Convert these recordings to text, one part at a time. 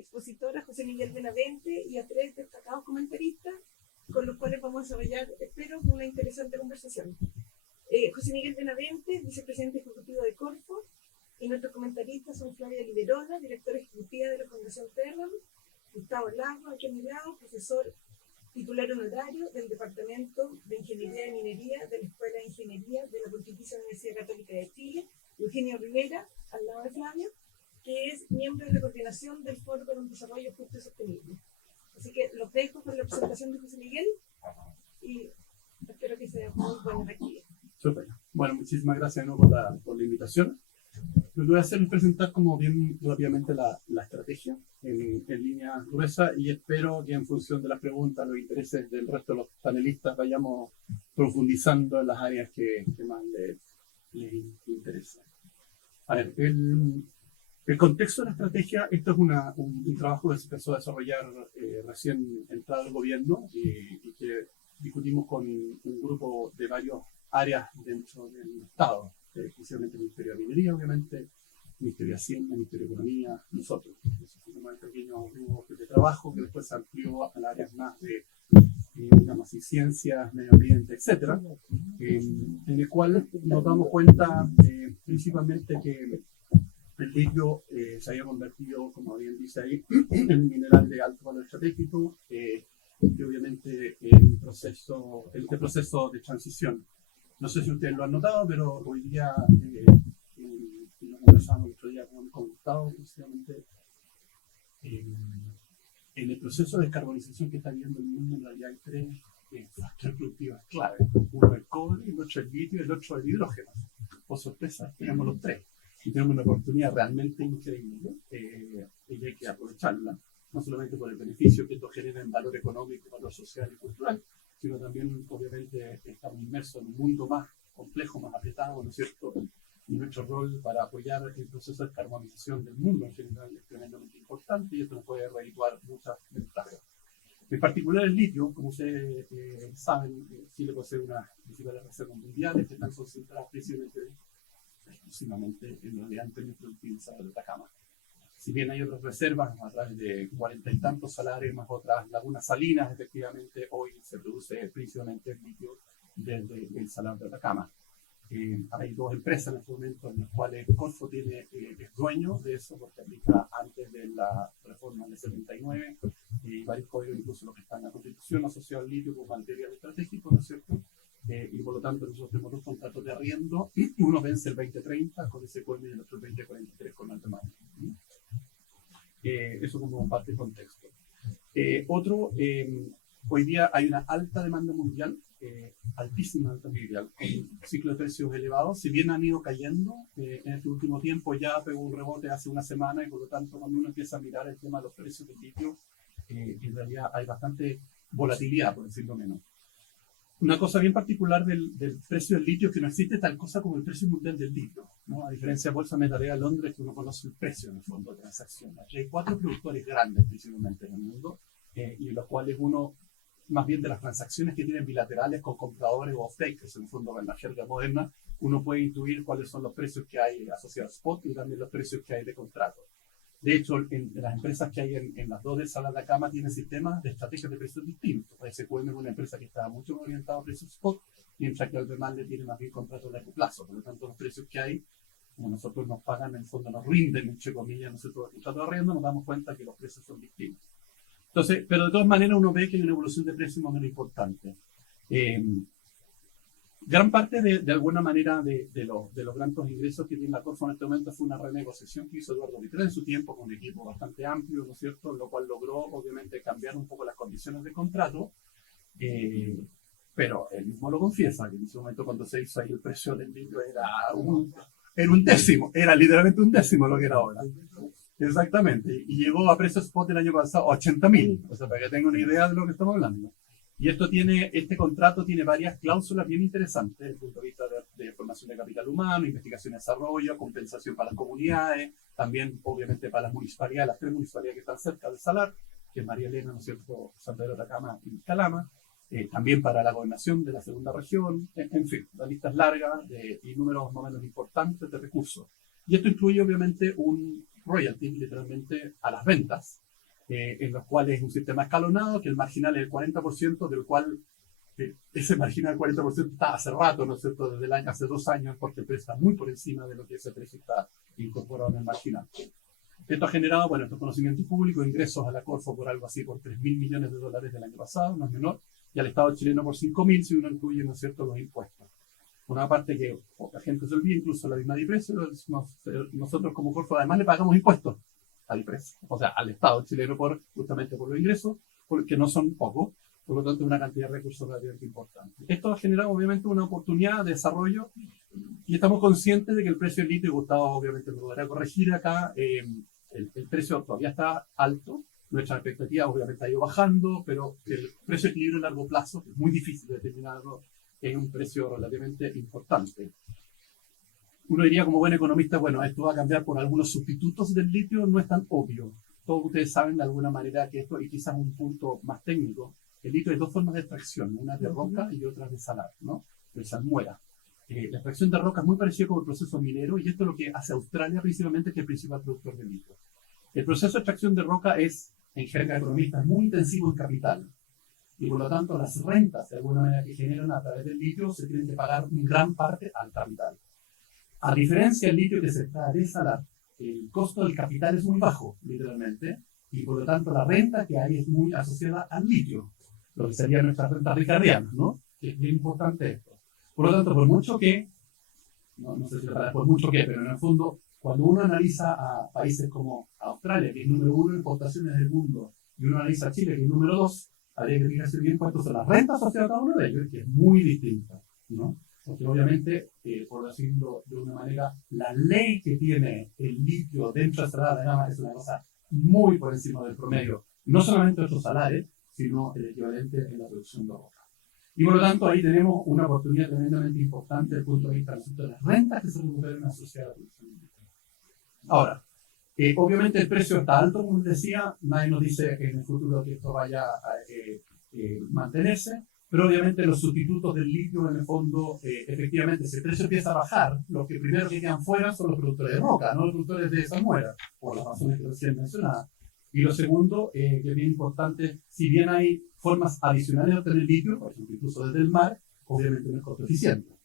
expositora José Miguel Benavente y a 3 destacados comentaristas con los cuales vamos a desarrollar, espero, una interesante conversación. José Miguel Benavente, vicepresidente ejecutivo de Corfo, y nuestros comentaristas son Flavia Liberona, directora ejecutiva de la Fundación Terram, Gustavo Lago, aquí a mi lado, profesor titular honorario del Departamento de Ingeniería y Minería de la Escuela de Ingeniería de la Pontificia Universidad Católica de Chile, Eugenio Rivera, al lado de Flavia, que es miembro de la coordinación del Foro para un Desarrollo Justo y Sostenible. Así que los dejo con la presentación de José Miguel y espero que sea muy buena actividad. Súper. Bueno, muchísimas gracias de nuevo por la invitación. Lo que voy a hacer es presentar como bien rápidamente la estrategia en línea gruesa y espero que en función de las preguntas, los intereses del resto de los panelistas vayamos profundizando en las áreas que más les interesa. A ver, el contexto de la estrategia, esto es un trabajo que se empezó a desarrollar recién entrado el gobierno y que discutimos con un grupo de varias áreas dentro del Estado, especialmente el Ministerio de Minería, obviamente, el Ministerio de Hacienda, el Ministerio de Economía, nosotros. Eso fue un pequeño grupo de trabajo que después se amplió a áreas más de digamos, ciencias, medio ambiente, etc., en el cual nos damos cuenta principalmente que el litio se había convertido, como bien dice ahí, en un mineral de alto valor estratégico y obviamente en este proceso de transición. No sé si ustedes lo han notado, pero hoy día, y lo conversamos el otro día con Gustavo, precisamente, en el proceso de descarbonización que está viviendo el mundo, en realidad hay 3 factores productivos clave. Uno es el cobre, el otro es el litio y el otro es el hidrógeno. Por sorpresa, tenemos los 3. Y tenemos una oportunidad realmente increíble y hay que aprovecharla, no solamente por el beneficio que esto genera en valor económico, valor social y cultural, sino también, obviamente, estamos inmersos en un mundo más complejo, más apretado, ¿no es cierto? Y nuestro rol para apoyar el proceso de descarbonización del mundo en general es tremendamente importante y esto nos puede redituar muchas ventajas. En particular el litio, como ustedes saben, Chile posee una principales reservas mundiales que están concentradas exclusivamente en realidad en términos productivos de Atacama. Si bien hay otras reservas a través de 40 y tantos salares, más otras lagunas salinas, efectivamente hoy se produce principalmente el litio desde el salar de Atacama. Hay 2 empresas en este momento en las cuales Corfo es dueño de eso, porque aplica antes de la reforma del 79 y varios códigos, incluso los que están en la Constitución, asociados al litio como material estratégico, ¿no es cierto? Y por lo tanto nosotros tenemos 2 contratos de arriendo, uno vence el 2030 con SQM y el otro el 2043 con Altamar. Eso como parte del contexto. Hoy día hay una alta demanda mundial, altísima alta mundial, con ciclos de precios elevados. Si bien han ido cayendo, en este último tiempo ya pegó un rebote hace una semana y por lo tanto cuando uno empieza a mirar el tema de los precios del litio, en realidad hay bastante volatilidad, por decirlo menos. Una cosa bien particular del precio del litio es que no existe tal cosa como el precio mundial del litio, ¿no? A diferencia de Bolsa Metalera de Londres, que uno conoce el precio en el fondo de transacciones. Hay 4 productores grandes principalmente en el mundo, y en los cuales uno, más bien de las transacciones que tienen bilaterales con compradores o off-takers, en el fondo en la jerga moderna, uno puede intuir cuáles son los precios que hay asociados a spot y también los precios que hay de contrato. De hecho, en las empresas que hay en las 2 del salar de Atacama tienen sistemas de estrategias de precios distintos. SQM es una empresa que está mucho más orientada a precios spot, mientras que Albemarle tiene más bien contratos de largo plazo. Por lo tanto, los precios que hay, como nosotros nos pagan, en el fondo nos rinden, entre comillas, nosotros el contrato de arriendo, nos damos cuenta que los precios son distintos. Entonces, pero de todas maneras uno ve que hay una evolución de precios más o menos importante. Gran parte de alguna manera de los grandes ingresos que tiene la Corfo en este momento fue una renegociación que hizo Eduardo Vitrell en su tiempo con un equipo bastante amplio, ¿no es cierto? Lo cual logró obviamente cambiar un poco las condiciones de contrato, pero él mismo lo confiesa, que en ese momento cuando se hizo ahí el precio del litio era un décimo, era literalmente un décimo lo que era ahora. Exactamente, y llegó a precio spot el año pasado 80.000, o sea, para que tengan una idea de lo que estamos hablando. Y este contrato tiene varias cláusulas bien interesantes desde el punto de vista de formación de capital humano, investigación y desarrollo, compensación para las comunidades, también obviamente para las municipalidades, las 3 municipalidades que están cerca del salar, que es María Elena, ¿no es cierto?, San Pedro de Atacama y Calama, también para la gobernación de la segunda región, en fin, la lista es larga y números más o menos importantes de recursos. Y esto incluye obviamente un royalty literalmente a las ventas, en los cuales es un sistema escalonado, que el marginal es el 40%, del cual ese marginal 40% está hace rato, ¿no es cierto?, desde el año, hace 2 años, porque el precio está muy por encima de lo que ese precio está incorporado en el marginal. Esto ha generado, bueno, estos conocimientos públicos, ingresos a la Corfo por algo así, por $3.000 millones del año pasado, no es menor, y al Estado chileno por 5.000, si uno incluye, ¿no es cierto?, los impuestos. Una parte que poca gente se olvida, incluso la misma DIPRES, nosotros como Corfo además le pagamos impuestos a DIPRES, o sea, al Estado chileno justamente por los ingresos, porque no son pocos, por lo tanto, una cantidad de recursos relativamente importante. Esto ha generado, obviamente, una oportunidad de desarrollo y estamos conscientes de que el precio del litio, y Gustavo, obviamente, lo podrá corregir acá, el precio todavía está alto. Nuestra expectativa, obviamente, ha ido bajando, pero el precio de equilibrio a largo plazo es muy difícil de determinarlo, es un precio relativamente importante. Uno diría, como buen economista, bueno, esto va a cambiar por algunos sustitutos del litio, no es tan obvio. Todos ustedes saben de alguna manera que esto, y quizás un punto más técnico, el litio hay 2 formas de extracción, una de roca y otra de salar, ¿no? De salmuera. La extracción de roca es muy parecida con el proceso minero, y esto es lo que hace Australia principalmente, que es el principal productor de litio. El proceso de extracción de roca es, en jerga economista, muy intensivo en capital, y por lo tanto las rentas, de alguna manera, que generan a través del litio se tienen que pagar en gran parte al capital. A diferencia del litio que se está de salar, el costo del capital es muy bajo, literalmente, y por lo tanto la renta que hay es muy asociada al litio, lo que sería nuestra renta ricardiana, ¿no? Que es bien importante esto. Por lo tanto, por mucho que, no sé si por mucho que, pero en el fondo, cuando uno analiza a países como Australia, que es número 1 en exportaciones del mundo, y uno analiza a Chile, que es número 2, habría que fijarse bien cuántos son las rentas asociadas a cada uno de ellos, que es muy distinta, ¿no? Porque obviamente, por decirlo de una manera, la ley que tiene el litio dentro de esta gama es una cosa muy por encima del promedio, no solamente de estos salarios, sino el equivalente en la producción de roca. Y por lo tanto, ahí tenemos una oportunidad tremendamente importante desde el punto de vista de las rentas que se recuperen asociadas a la producción de litio. Ahora, obviamente el precio está alto, como les decía, nadie nos dice en el futuro que esto vaya a mantenerse, pero obviamente los sustitutos del litio, en el fondo, efectivamente, si el precio empieza a bajar, los que primero que quedan fuera son los productores de roca, no los productores de salmuera, por las razones que recién mencionaba. Y lo segundo, que es bien importante, si bien hay formas adicionales de obtener litio, por ejemplo, incluso desde el mar, obviamente no es costo eficiente.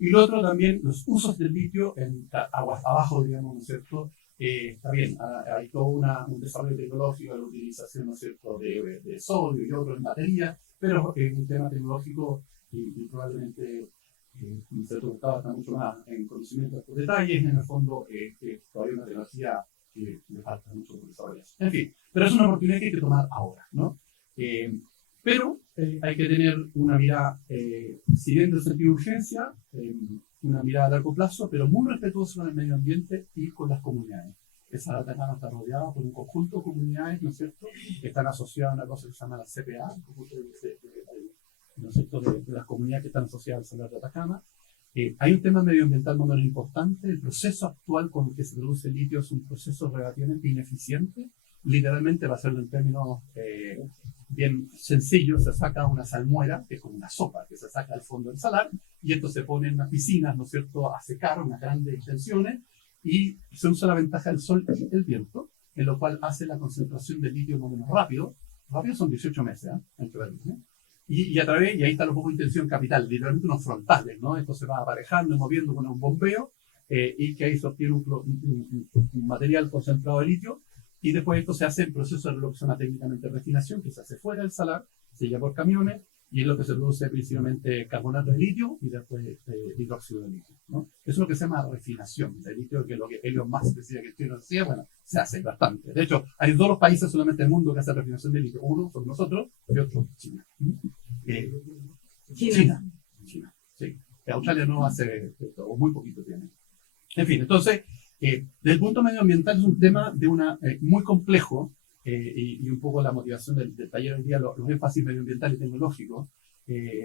Y lo otro también, los usos del litio en aguas abajo, digamos, ¿no es cierto? Está bien, hay todo un desarrollo tecnológico de la utilización, ¿no es cierto?, de sodio y otros en baterías, pero es un tema tecnológico y probablemente ¿no es cierto?, está mucho más en conocimiento de estos detalles, en el fondo todavía una tecnología que le falta mucho por desarrollar. En fin, pero es una oportunidad que hay que tomar ahora, ¿no? Pero hay que tener una mirada, siguiendo el sentido de urgencia, una mirada a largo plazo, pero muy respetuosa con el medio ambiente y con las comunidades. Esa alta gama está rodeada por un conjunto de comunidades, ¿no es cierto?, que están asociadas a una cosa que se llama la CPA, el conjunto ¿no es cierto?, de las comunidades que están asociadas al Salar de Atacama. Hay un tema medioambiental no menos importante. El proceso actual con el que se produce el litio es un proceso relativamente ineficiente. Literalmente, va a ser en términos bien sencillos, se saca una salmuera, que es como una sopa, que se saca al fondo del salar, y esto se pone en unas piscinas, ¿no es cierto?, a secar unas grandes extensiones, y se usa la ventaja del sol y el viento, en lo cual hace la concentración de litio más o menos rápido. Rápido son 18 meses, ¿eh? Y ahí está lo poco intención capital, literalmente unos frontales, ¿no? Esto se va aparejando y moviendo con un bombeo, y que ahí se obtiene un material concentrado de litio, y después esto se hace en proceso de lo que se llama técnicamente refinación, que se hace fuera del salar, se lleva por camiones, y es lo que se produce principalmente carbonato de litio y después hidróxido de litio, ¿no? Eso es lo que se llama refinación de litio, que es lo que Elon Musk decía que China hacía. Bueno, se hace bastante. De hecho, hay 2 países solamente en el mundo que hacen refinación de litio. Uno son nosotros y otro China. China. Sí. Australia no hace esto, o muy poquito tiene. En fin, entonces, desde el punto medioambiental es un tema muy complejo, y un poco la motivación del taller hoy día, los énfasis medioambientales y tecnológicos.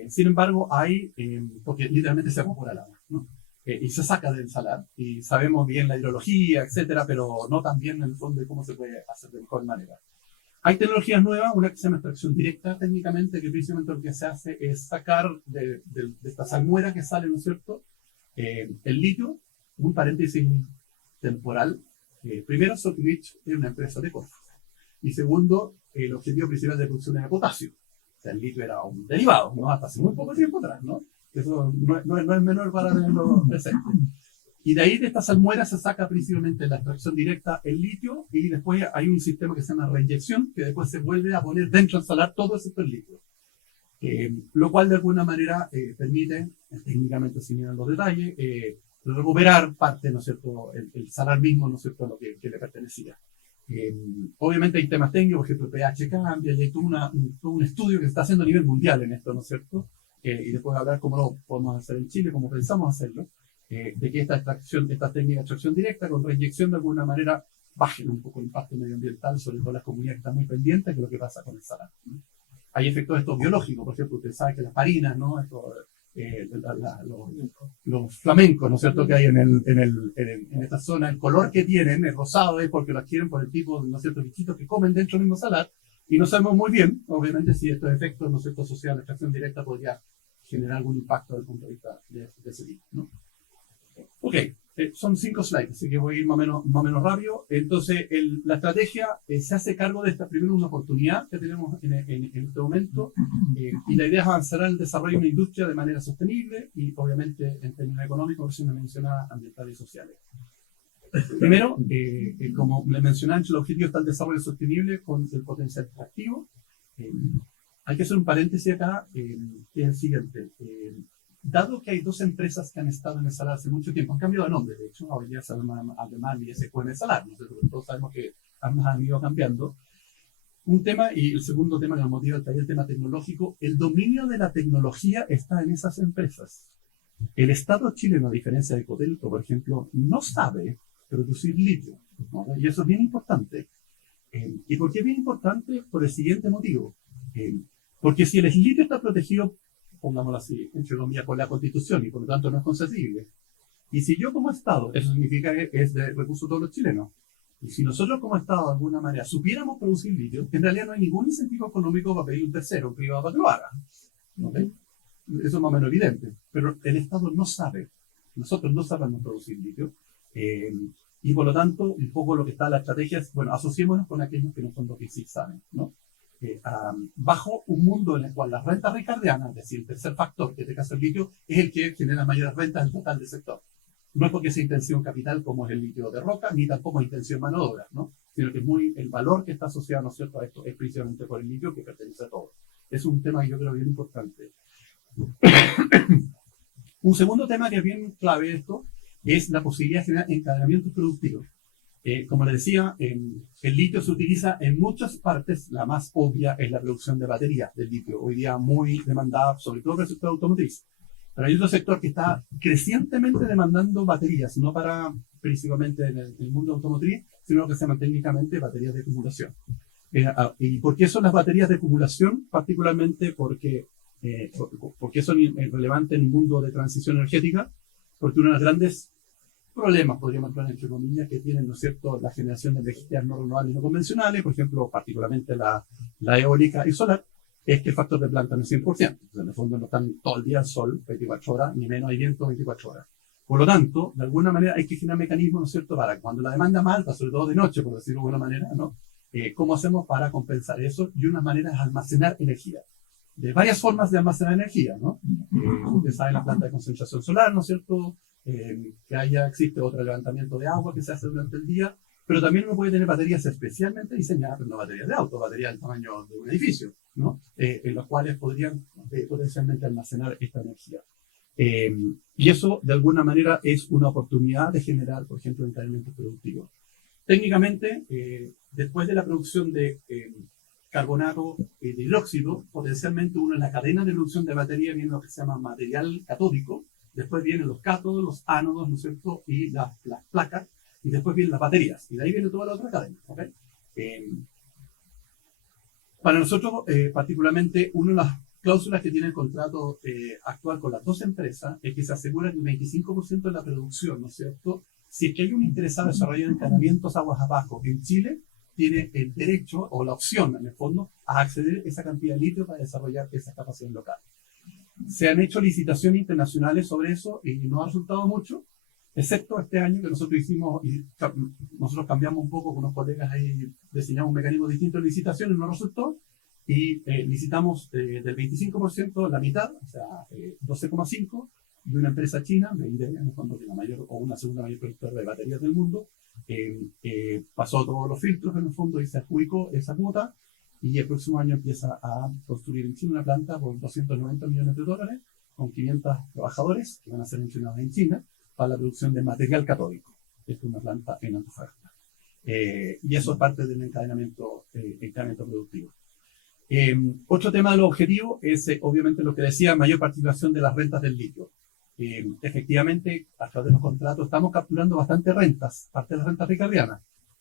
Sin embargo, porque literalmente se evapora el agua, ¿no? Y se saca del salar, y sabemos bien la hidrología, etcétera, pero no tan bien en el fondo de cómo se puede hacer de mejor manera. Hay tecnologías nuevas, una que se llama extracción directa técnicamente, que precisamente lo que se hace es sacar de esta salmuera que sale, ¿no es cierto?, el litio. Un paréntesis temporal. Primero, Sokimich es una empresa de Corfo. Y segundo, el objetivo principal de producción era potasio. O sea, el litio era un derivado, ¿no? Hasta hace muy poco tiempo atrás, ¿no? Eso no es menor para tenerlo presente. Y de ahí, de esta salmuera, se saca principalmente la extracción directa, el litio, y después hay un sistema que se llama reinyección, que después se vuelve a poner dentro del salar todo ese litio. Lo cual de alguna manera permite, técnicamente sin ir a los detalles, recuperar parte, ¿no es cierto?, el salar mismo, ¿no es cierto?, lo que le pertenecía. Obviamente hay temas técnicos, por ejemplo, el pH cambia, y hay todo un estudio que se está haciendo a nivel mundial en esto, ¿no es cierto? Y después hablar cómo lo podemos hacer en Chile, cómo pensamos hacerlo, de que esta técnica de extracción directa con reinyección de alguna manera bajen un poco el impacto medioambiental, sobre todo las comunidades que están muy pendientes de lo que pasa con el salar, ¿no? Hay efectos de estos biológicos, por ejemplo, usted sabe que las parinas, ¿no? Los flamencos, ¿no es cierto?, que hay en esta zona, el color que tienen, el rosado, es porque lo adquieren por el tipo, ¿no es cierto?, bichitos que comen dentro del mismo salar, y no sabemos muy bien, obviamente, si estos efectos, ¿no es cierto?, asociados a la extracción directa podría generar algún impacto desde el punto de vista de ese tipo, ¿no? Ok, son 5 slides, así que voy a ir más o menos rápido. Entonces, la estrategia se hace cargo de esta primera una oportunidad que tenemos en este momento, y la idea es avanzar en el desarrollo de una industria de manera sostenible y, obviamente, en términos económicos, como mencionaba, ambientales y sociales. Primero, como le mencionaba, el objetivo está el desarrollo sostenible con el potencial extractivo. Hay que hacer un paréntesis acá, que es el siguiente. Dado que hay 2 empresas que han estado en el salar hace mucho tiempo, han cambiado de nombre, de hecho, hoy día se llama Aldemar y SQM Salar, ¿no? Todos sabemos que ambas han ido cambiando. Un tema, y el segundo tema que nos motiva el taller, el tema tecnológico, el dominio de la tecnología está en esas empresas. El Estado chileno, a diferencia de Codelco, por ejemplo, no sabe producir litio, ¿no? Y eso es bien importante. ¿Y por qué es bien importante? Por el siguiente motivo. Porque si el litio está protegido, pongámoslo así, entre comillas, por la Constitución, y por lo tanto no es concesible. Y si yo como Estado, eso significa que es de recursos de todos los chilenos, y si nosotros como Estado de alguna manera supiéramos producir litio, en realidad no hay ningún incentivo económico para pedir un tercero, un privado, para que lo haga. ¿Okay? Eso es más o menos evidente. Pero el Estado no sabe, nosotros no sabemos producir litio, y por lo tanto, un poco lo que está en la estrategia es, bueno, asociémonos con aquellos que no son los que sí saben, ¿no? Bajo un mundo en el cual las rentas ricardianas, es decir, el tercer factor, que en este caso el litio, es el que genera mayores rentas del total del sector. No es porque sea intención capital como es el litio de roca, ni tampoco es intención mano de obra, ¿no? Sino que el valor que está asociado, ¿no es cierto?, a esto es principalmente por el litio que pertenece a todos. Es un tema que yo creo bien importante. Un segundo tema que es bien clave de esto es la posibilidad de generar encadenamientos productivos. Como les decía, el litio se utiliza en muchas partes. La más obvia es la producción de baterías del litio, hoy día muy demandada, sobre todo por el sector automotriz. Pero hay otro sector que está crecientemente demandando baterías, no para principalmente en el mundo automotriz, sino que se llaman técnicamente baterías de acumulación. ¿Y por qué son las baterías de acumulación? Particularmente porque son relevantes en un mundo de transición energética, porque uno de los grandes problemas, podríamos hablar entre comillas, que tienen, ¿no es cierto?, la generación de energías no renovables y no convencionales, por ejemplo, particularmente la eólica y solar, es que el factor de planta no es 100%. Entonces, en el fondo no están todo el día al sol, 24 horas, ni menos hay viento 24 horas. Por lo tanto, de alguna manera hay que generar mecanismos, ¿no es cierto?, para cuando la demanda más alta, sobre todo de noche, por decirlo de alguna manera, ¿no? ¿Cómo hacemos para compensar eso? Y una manera es almacenar energía. De varias formas de almacenar energía, ¿no? Ustedes saben la planta de concentración solar, ¿no es cierto?, que allá existe otro levantamiento de agua que se hace durante el día, pero también uno puede tener baterías especialmente diseñadas, pero no baterías de auto, baterías del tamaño de un edificio, ¿no? En los cuales podrían potencialmente almacenar esta energía. Y eso, de alguna manera, es una oportunidad de generar, por ejemplo, encadenamientos productivos. Técnicamente, después de la producción de carbonato de hidróxido, potencialmente uno en la cadena de producción de batería viene lo que se llama material catódico. Después vienen los cátodos, los ánodos, ¿no es cierto?, y las placas, y después vienen las baterías, y de ahí viene toda la otra cadena, ¿ok? Para nosotros, particularmente, una de las cláusulas que tiene el contrato actual con las 2 empresas es que se asegura que el 25% de la producción, ¿no es cierto?, si es que hay un interesado en desarrollar encadenamientos aguas abajo en Chile, tiene el derecho o la opción, en el fondo, a acceder a esa cantidad de litio para desarrollar esa capacidad local. Se han hecho licitaciones internacionales sobre eso y no ha resultado mucho. excepto este año que nosotros hicimos, nosotros cambiamos un poco con unos colegas ahí, diseñamos un mecanismo distinto de licitaciones, no resultó, y licitamos del 25% la mitad, o sea, 12,5%, de una empresa china, BYD, en el fondo, que la mayor o una segunda mayor productora de baterías del mundo, pasó todos los filtros en el fondo y se adjudicó esa cuota, y el próximo año empieza a construir en China una planta por $290 millones, con 500 trabajadores que van a ser entrenados en China para la producción de material catódico. Esta es una planta en Antofagasta. Y eso es parte del encadenamiento productivo. Otro tema de los objetivos es, obviamente, lo que decía, mayor participación de las rentas del litio. Efectivamente, a través de los contratos estamos capturando bastantes rentas, parte de las rentas ricardianas,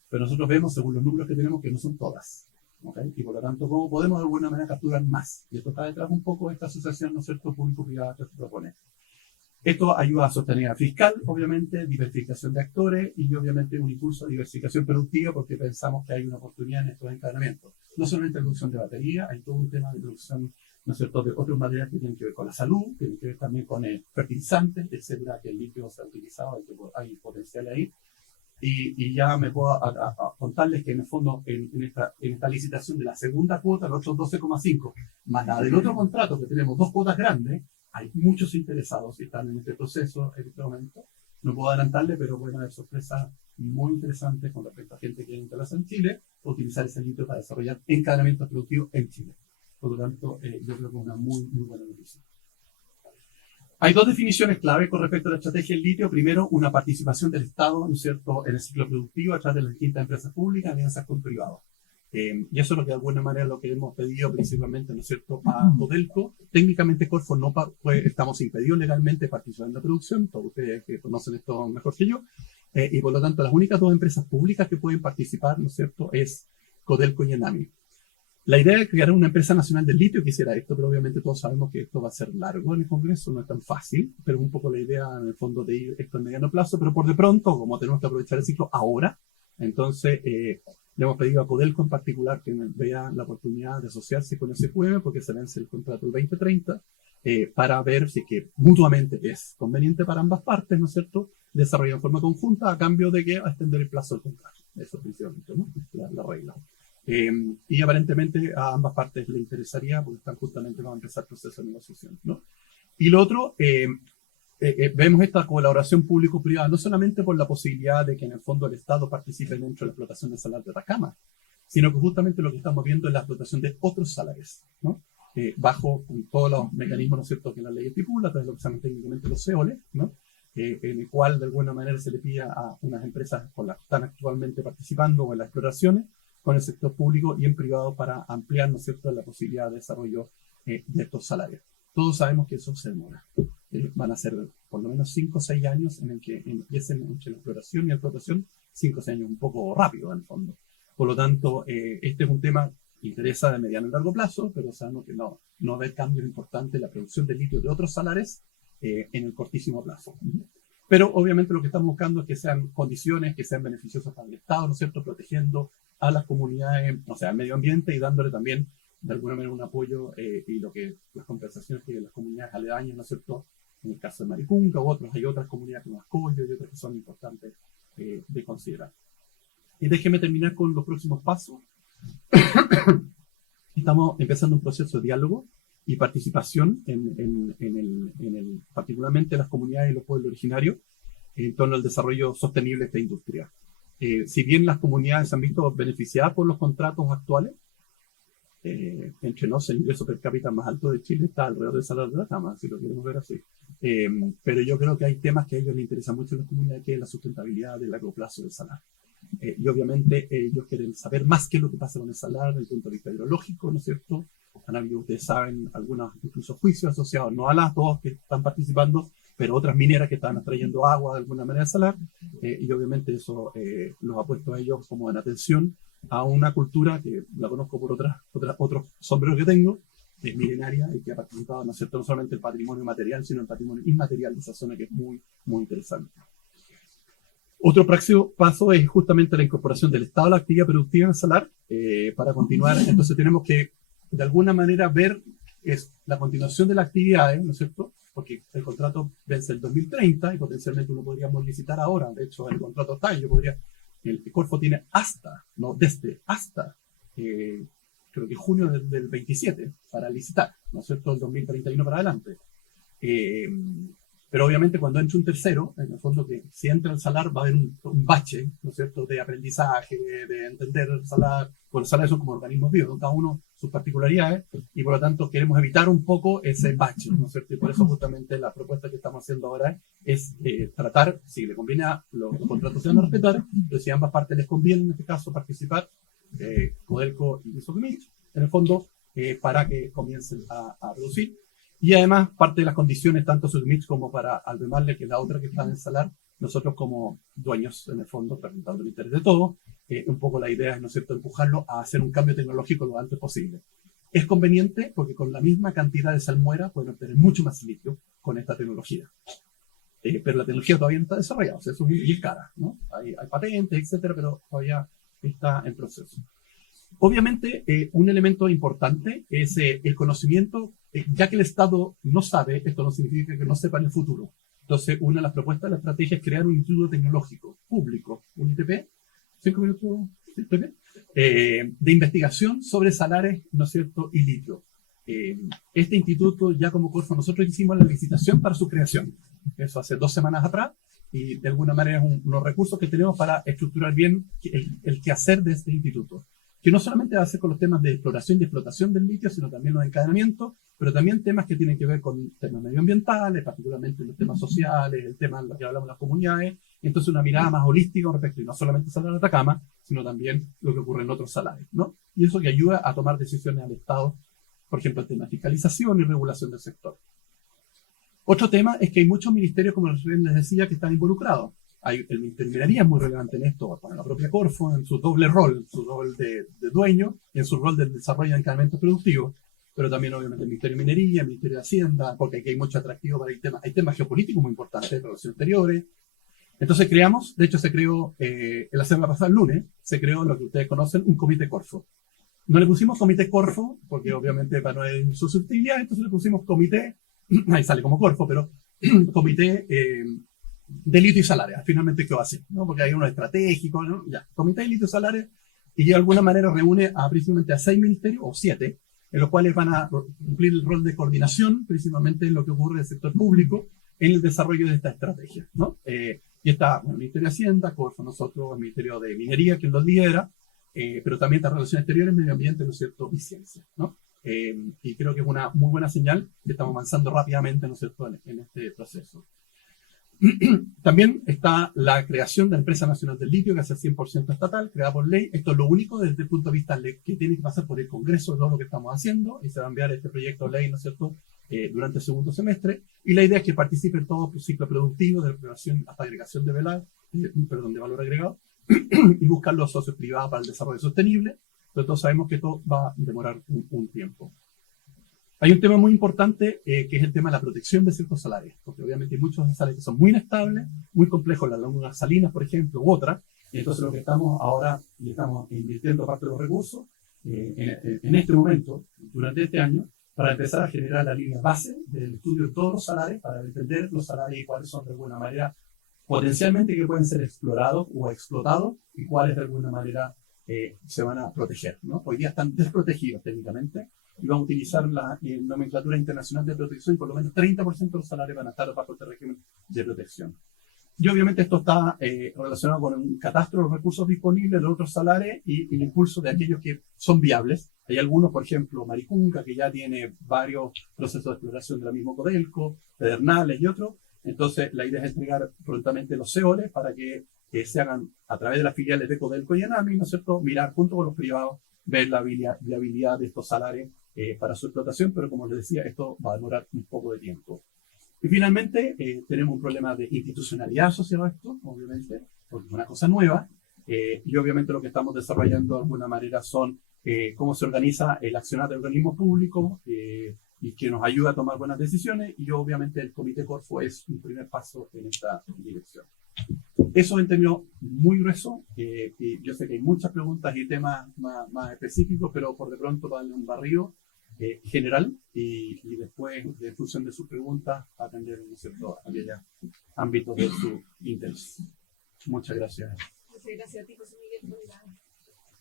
pero nosotros vemos, según los números que tenemos, que no son todas. ¿Okay? Y por lo tanto, ¿cómo podemos de alguna manera capturar más? Y esto está detrás un poco de esta asociación, ¿no es cierto?, público-privada que se propone. Esto ayuda a sostenibilidad fiscal, obviamente, diversificación de actores y obviamente un impulso a diversificación productiva, porque pensamos que hay una oportunidad en estos encadenamientos. No solamente la producción de batería, hay todo un tema de producción, ¿no es cierto?, de otros materiales que tienen que ver con la salud, que tienen que ver también con fertilizantes, etcétera, que el litio se ha utilizado, hay potencial ahí. Y ya me puedo contarles que en el fondo, en esta licitación de la segunda cuota, los otros 12,5, más la del otro contrato, que tenemos dos cuotas grandes, hay muchos interesados y están en este proceso en este momento. No puedo adelantarle, pero pueden haber sorpresas muy interesantes con respecto a gente que quiere instalarse en Chile o utilizar ese litio para desarrollar encadenamientos productivos en Chile. Por lo tanto, yo creo que es una muy, muy buena noticia. Hay dos definiciones clave con respecto a la estrategia del litio. Primero, una participación del Estado, ¿no es cierto?, en el ciclo productivo a través de las distintas empresas públicas, alianzas con privados. Y eso es lo que de alguna manera lo que hemos pedido principalmente, ¿no es cierto?, a Codelco. Técnicamente Corfo no estamos impedidos legalmente de participar en la producción, todos ustedes que conocen esto mejor que yo, y por lo tanto las únicas dos empresas públicas que pueden participar, ¿no es cierto?, es Codelco y Enami. La idea de crear una empresa nacional del litio quisiera esto, pero obviamente todos sabemos que esto va a ser largo en el Congreso, no es tan fácil, pero es un poco la idea en el fondo de ir esto en mediano plazo, pero por de pronto, como tenemos que aprovechar el ciclo ahora, entonces le hemos pedido a Codelco en particular que vea la oportunidad de asociarse con SQM, porque se vence el contrato el 2030, para ver si es que mutuamente es conveniente para ambas partes, ¿no es cierto?, desarrollar en forma conjunta a cambio de que va a extender el plazo del contrato. Eso es principalmente, ¿no?, la regla. Y aparentemente a ambas partes le interesaría, porque están justamente van a empezar el proceso de negociación, ¿no? Y lo otro, vemos esta colaboración público-privada no solamente por la posibilidad de que en el fondo el Estado participe dentro de la explotación del salar de Atacama, sino que justamente lo que estamos viendo es la explotación de otros salares, ¿no? Bajo todos los mecanismos, ¿no es cierto?, que la ley estipula, a través de lo que se llaman técnicamente los CEOLE, ¿no?, en el cual de alguna manera se le pide a unas empresas con las que están actualmente participando en las exploraciones, con el sector público y en privado para ampliar, ¿no es cierto?, la posibilidad de desarrollo de estos salarios. Todos sabemos que eso se demora. Van a ser por lo menos 5 o 6 años en el que empiecen entre la exploración y la explotación, 5 o 6 años un poco rápido en el fondo. Por lo tanto, este es un tema que interesa de mediano y largo plazo, pero sabemos que no va a haber cambios importantes en la producción de litio de otros salares en el cortísimo plazo. Pero obviamente lo que estamos buscando es que sean condiciones que sean beneficiosas para el Estado, ¿no es cierto?, protegiendo a las comunidades, o sea, al medio ambiente y dándole también de alguna manera un apoyo y las compensaciones que las comunidades aledañas, ¿no es cierto?, en el caso de Maricunga u otros, hay otras comunidades como Ascoyo y otras que son importantes de considerar. Y déjeme terminar con los próximos pasos. Estamos empezando un proceso de diálogo y participación particularmente en las comunidades y los pueblos originarios en torno al desarrollo sostenible de esta industria. Si bien las comunidades se han visto beneficiadas por los contratos actuales, entre nos el ingreso per cápita más alto de Chile está alrededor del salario de la cama, si lo queremos ver así. Pero yo creo que hay temas que a ellos les interesan mucho en las comunidades, que es la sustentabilidad del largo plazo del salario. Y obviamente ellos quieren saber más qué es lo que pasa con el salar desde el punto de vista hidrológico, ¿no es cierto? Han habido, ustedes saben, algunos incluso juicios asociados, no a las dos que están participando, pero otras mineras que están extrayendo agua de alguna manera del salar, y obviamente eso los ha puesto a ellos como en atención a una cultura que la conozco por otros sombreros que tengo, milenaria, y que ha participado, ¿no es cierto?, no solamente el patrimonio material, sino el patrimonio inmaterial de esa zona, que es muy, muy interesante. Otro próximo paso es justamente la incorporación del Estado a la actividad productiva en el salar para continuar. Entonces tenemos que, de alguna manera, ver la continuación de las actividades, ¿no es cierto?, porque el contrato vence el 2030 y potencialmente uno podríamos licitar ahora. De hecho, el contrato está y el Corfo tiene hasta, no desde, hasta, creo que junio del 27 para licitar, ¿no es cierto?, el 2031 para adelante. Pero obviamente cuando entre un tercero, en el fondo que si entra el salar va a haber un bache, ¿no es cierto?, de aprendizaje, de entender el salar. Bueno, los salares son como organismos vivos, cada uno sus particularidades, y por lo tanto queremos evitar un poco ese bache, ¿no es cierto? Y por eso justamente la propuesta que estamos haciendo ahora es tratar, si le conviene a los contratos se van a respetar, pero si a ambas partes les conviene, en este caso, participar, Codelco y Socomich, en el fondo, para que comiencen a producir. Y además, parte de las condiciones, tanto Socomich como para Albemarle, que es la otra que está en el salar, nosotros como dueños, en el fondo, representando el interés de todos, un poco la idea es, ¿no es cierto?, empujarlo a hacer un cambio tecnológico lo antes posible. Es conveniente porque con la misma cantidad de salmuera pueden obtener mucho más litio con esta tecnología. Pero la tecnología todavía no está desarrollada, o sea, y es cara, ¿no? Hay patentes, etcétera, pero todavía está en proceso. Obviamente, un elemento importante es el conocimiento, ya que el Estado no sabe, esto no significa que no sepa en el futuro. Entonces, una de las propuestas de la estrategia es crear un instituto tecnológico público, un ITP, 5 minutos, ITP, de investigación sobre salares, ¿no es cierto?, y litio. Este instituto, ya como Corfo, nosotros hicimos la licitación para su creación. Eso hace 2 semanas atrás, y de alguna manera es unos recursos que tenemos para estructurar bien el quehacer de este instituto, que no solamente va a ser con los temas de exploración y explotación del litio, sino también los encadenamientos, pero también temas que tienen que ver con temas medioambientales, particularmente los temas sociales, el tema de lo que hablamos de las comunidades. Entonces, una mirada más holística respecto, y no solamente al salar de Atacama, sino también lo que ocurre en otros salares, ¿no? Y eso que ayuda a tomar decisiones al Estado, por ejemplo, el tema de fiscalización y regulación del sector. Otro tema es que hay muchos ministerios, como les decía, que están involucrados. El Ministerio de Minería es muy relevante en esto, con la propia Corfo, en su doble rol, su rol de dueño y en su rol del desarrollo de encadenamientos productivos, pero también obviamente el Ministerio de Minería, el Ministerio de Hacienda, porque aquí hay mucho atractivo para el tema. Hay temas geopolíticos muy importantes, relaciones exteriores. Entonces creamos, de hecho se creó, la semana pasada, el lunes, se creó lo que ustedes conocen, un comité Corfo. No le pusimos comité Corfo, porque obviamente para no haber susceptibilidad, entonces le pusimos comité, ahí sale como Corfo, pero comité de litio y salares. Finalmente quedó así, ¿no? Porque hay uno estratégico, ¿no? Ya, comité de litio y salares, y de alguna manera reúne principalmente a 6 ministerios, o 7, en los cuales van a cumplir el rol de coordinación, principalmente en lo que ocurre en el sector público, en el desarrollo de esta estrategia, ¿no? Y está el Ministerio de Hacienda, Corfo, nosotros, el Ministerio de Minería, que los lidera, pero también está Relaciones Exteriores, Medio Ambiente, ¿no es cierto?, y Ciencia, ¿no? Y creo que es una muy buena señal que estamos avanzando rápidamente, ¿no es cierto?, en este proceso. También está la creación de la Empresa Nacional del Litio, que es el 100% estatal, creada por ley. Esto es lo único desde el punto de vista que tiene que pasar por el Congreso, todo lo que estamos haciendo, y se va a enviar este proyecto de ley, ¿no es cierto?, durante el segundo semestre. Y la idea es que participe en todo el ciclo productivo, de exploración hasta agregación de valor agregado, y buscar los socios privados para el desarrollo sostenible. Pero todos sabemos que esto va a demorar un tiempo. Hay un tema muy importante que es el tema de la protección de ciertos salarios, porque obviamente hay muchos salarios que son muy inestables, muy complejos, las lagunas salinas, por ejemplo, u otras. Y entonces lo que estamos ahora, y estamos invirtiendo parte de los recursos en este momento, durante este año, para empezar a generar la línea base del estudio de todos los salarios, para entender los salarios y cuáles son de alguna manera potencialmente que pueden ser explorados o explotados y cuáles de alguna manera se van a proteger, ¿no? Hoy día están desprotegidos técnicamente y vamos a utilizar la nomenclatura internacional de protección y por lo menos 30% de los salarios van a estar bajo este régimen de protección. Y obviamente esto está relacionado con un catastro de los recursos disponibles de otros salarios y el impulso de aquellos que son viables. Hay algunos, por ejemplo, Maricunga, que ya tiene varios procesos de exploración de la misma Codelco, Pedernales y otros. Entonces, la idea es entregar prontamente los CEOLES para que se hagan a través de las filiales de Codelco y Enami, ¿no es cierto?, mirar junto con los privados, ver la viabilidad de estos salarios para su explotación, pero como les decía, esto va a demorar un poco de tiempo. Y finalmente, tenemos un problema de institucionalidad asociado a esto, obviamente, porque es una cosa nueva, y obviamente lo que estamos desarrollando de alguna manera son cómo se organiza el accionar de organismos públicos y que nos ayuda a tomar buenas decisiones, y obviamente el Comité Corfo es un primer paso en esta dirección. Eso en términos muy grueso, y yo sé que hay muchas preguntas y temas más específicos, pero por de pronto para darle un barrido, general y después, en función de sus preguntas, atender, ¿no es cierto?, aquellos ámbitos de su interés. Muchas gracias. Muchas gracias a ti, José Miguel, por la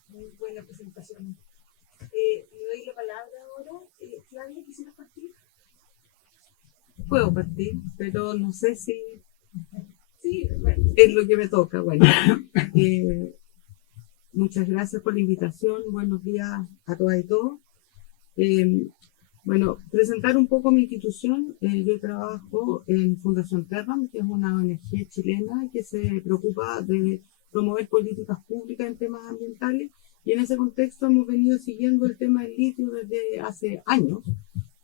muy buena presentación. Le doy la palabra ahora. Claudia, ¿quisieras partir? Puedo partir, pero no sé si Sí, bueno. es lo que me toca. Bueno, muchas gracias por la invitación. Buenos días a todas y todos. Bueno, presentar un poco mi institución. Yo trabajo en Fundación Terram, que es una ONG chilena que se preocupa de promover políticas públicas en temas ambientales. Y en ese contexto hemos venido siguiendo el tema del litio desde hace años.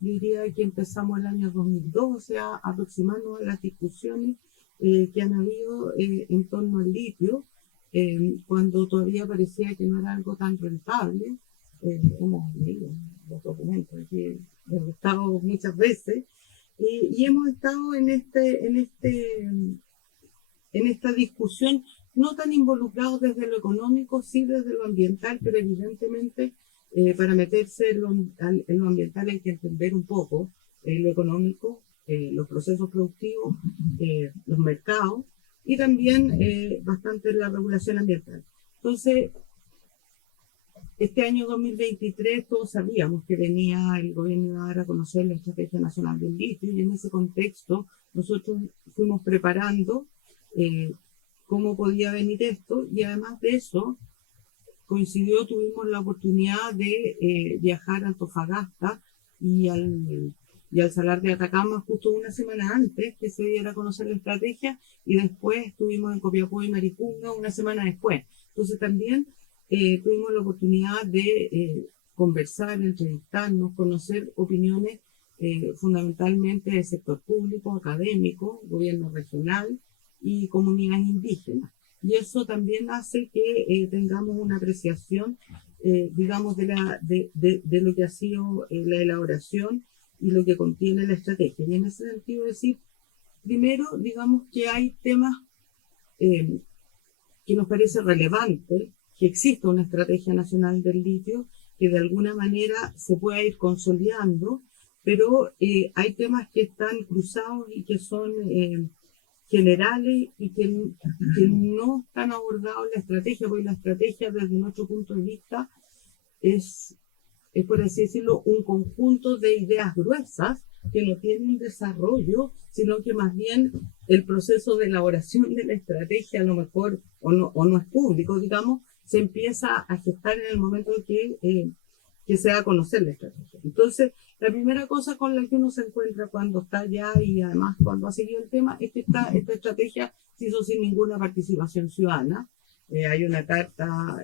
Yo diría que empezamos el año 2012 a aproximarnos a las discusiones que han habido en torno al litio, cuando todavía parecía que no era algo tan rentable. Hemos leído los documentos que hemos estado muchas veces y hemos estado en esta discusión no tan involucrados desde lo económico, sí desde lo ambiental, pero evidentemente para meterse en lo ambiental hay que entender un poco lo económico, los procesos productivos, los mercados y también bastante la regulación ambiental. Entonces, este año 2023 todos sabíamos que venía el gobierno a dar a conocer la Estrategia Nacional del Litio y en ese contexto nosotros fuimos preparando cómo podía venir esto y además de eso tuvimos la oportunidad de viajar a Antofagasta y al Salar de Atacama justo una semana antes que se diera a conocer la estrategia y después estuvimos en Copiapó y Maricunga una semana después. Entonces también tuvimos la oportunidad de conversar, entrevistarnos, conocer opiniones fundamentalmente del sector público, académico, gobierno regional y comunidades indígenas. Y eso también hace que tengamos una apreciación, digamos, de lo que ha sido la elaboración y lo que contiene la estrategia. Y en ese sentido decir, primero, digamos que hay temas que nos parece relevante que exista una estrategia nacional del litio que de alguna manera se pueda ir consolidando, pero hay temas que están cruzados y que son generales y que no están abordados en la estrategia, porque la estrategia desde nuestro punto de vista es por así decirlo, un conjunto de ideas gruesas que no tienen desarrollo, sino que más bien el proceso de elaboración de la estrategia a lo mejor o no es público, digamos, se empieza a gestar en el momento que se da a conocer la estrategia. Entonces, la primera cosa con la que uno se encuentra cuando está allá y además cuando ha seguido el tema es que esta estrategia se hizo sin ninguna participación ciudadana. Hay una carta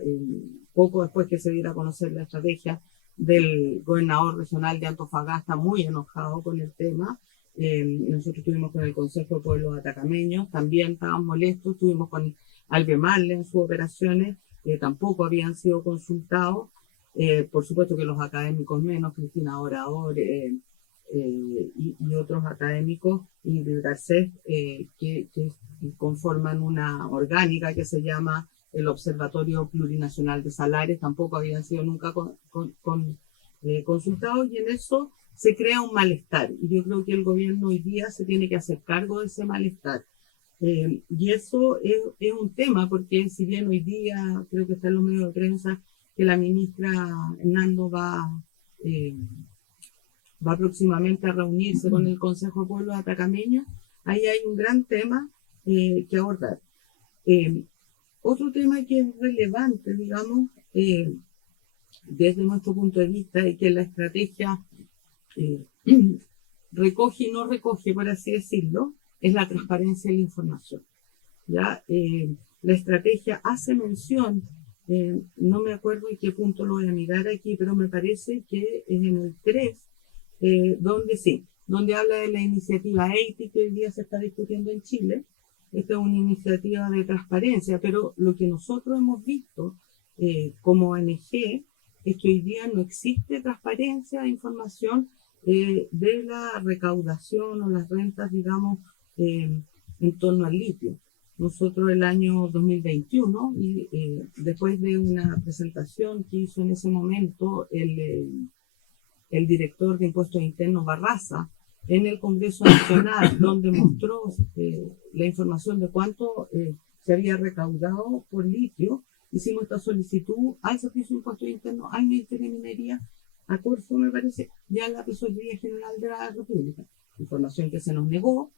poco después que se diera a conocer la estrategia del gobernador regional de Antofagasta muy enojado con el tema. Nosotros estuvimos con el Consejo de Pueblos Atacameños, también estaban molestos, estuvimos con Albemarle en sus operaciones, tampoco habían sido consultados. Por supuesto que los académicos menos, Cristina Orador y otros académicos, Ingrid Garcés, que conforman una orgánica que se llama el Observatorio Plurinacional de Salares, tampoco habían sido nunca consultados y en eso se crea un malestar. Y yo creo que el gobierno hoy día se tiene que hacer cargo de ese malestar. Y eso es un tema, porque si bien hoy día creo que está en los medios de prensa que la ministra Hernando va próximamente a reunirse con el Consejo de Pueblos Atacameños, ahí hay un gran tema que abordar. Otro tema que es relevante, digamos, desde nuestro punto de vista, y que la estrategia recoge y no recoge, por así decirlo, es la transparencia de la información. ¿Ya? La estrategia hace mención, no me acuerdo en qué punto lo voy a mirar aquí, pero me parece que es en el 3, donde habla de la iniciativa EITI que hoy día se está discutiendo en Chile. Esta es una iniciativa de transparencia, pero lo que nosotros hemos visto como ONG es que hoy día no existe transparencia de información de la recaudación o las rentas, digamos, en torno al litio. Nosotros el año 2021, y después de una presentación que hizo en ese momento el el director de Impuestos Internos Barraza en el Congreso Nacional, donde mostró la información de cuánto se había recaudado por litio. Hicimos esta solicitud al Servicio de Impuestos Internos, al Ministerio de Minería, a Corfo, me parece, y a la Tesorería General de la República. Información que se nos negó.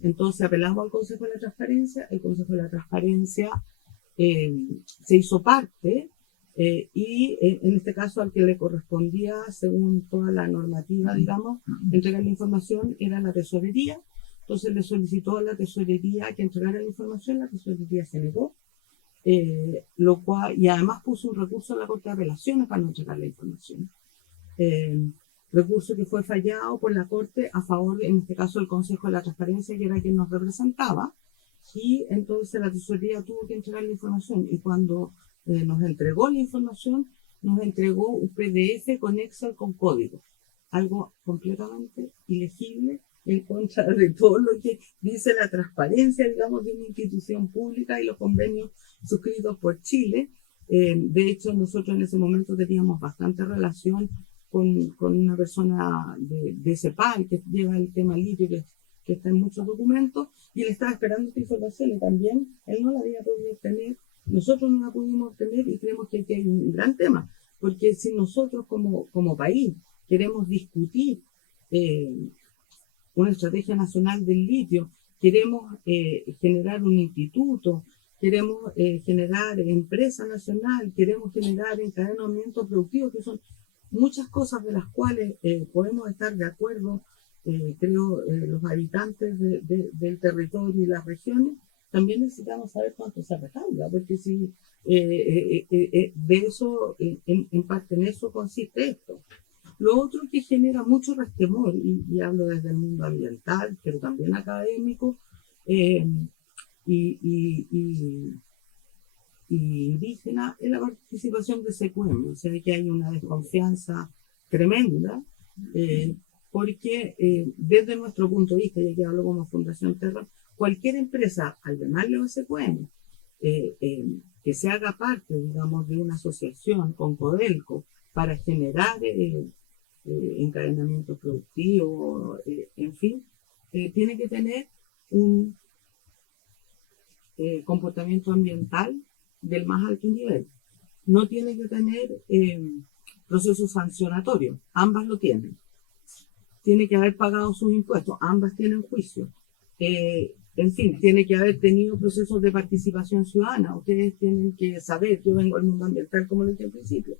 Entonces apelamos al Consejo de la Transparencia. El Consejo de la Transparencia se hizo parte y en este caso al que le correspondía, según toda la normativa, digamos, entregar la información era la Tesorería. Entonces le solicitó a la Tesorería que entregara la información, la Tesorería se negó, lo cual, y además puso un recurso a la Corte de Apelaciones para no entregar la información. Recurso que fue fallado por la Corte a favor, en este caso, del Consejo de la Transparencia, que era quien nos representaba, y entonces la Tesorería tuvo que entregar la información, y cuando nos entregó la información, nos entregó un PDF con Excel con código, algo completamente ilegible, en contra de todo lo que dice la transparencia, digamos, de una institución pública y los convenios suscritos por Chile. De hecho, nosotros en ese momento teníamos bastante relación con una persona de CEPAL que lleva el tema litio, que está en muchos documentos, y él estaba esperando esta información y también él no la había podido obtener, nosotros no la pudimos obtener, y creemos que aquí hay un gran tema, porque si nosotros como país queremos discutir una estrategia nacional del litio, queremos generar un instituto, queremos generar empresa nacional, queremos generar encadenamientos productivos, que son muchas cosas de las cuales podemos estar de acuerdo, creo, los habitantes del territorio y las regiones. También necesitamos saber cuánto se recauda, porque si de eso, en parte en eso consiste esto. Lo otro que genera mucho resquemor, y hablo desde el mundo ambiental, pero también académico, y indígena, es la participación de SECUEM. O sea, que hay una desconfianza tremenda, porque desde nuestro punto de vista, y aquí hablo como Fundación Terra, cualquier empresa, al llamarle a SECUEM, que se haga parte, digamos, de una asociación con Codelco para generar encadenamiento productivo, en fin, tiene que tener un comportamiento ambiental del más alto nivel. No tiene que tener procesos sancionatorios, ambas lo tienen. Tiene que haber pagado sus impuestos, ambas tienen juicio. En fin, tiene que haber tenido procesos de participación ciudadana. Ustedes tienen que saber, yo vengo del mundo ambiental, como lo dije al principio,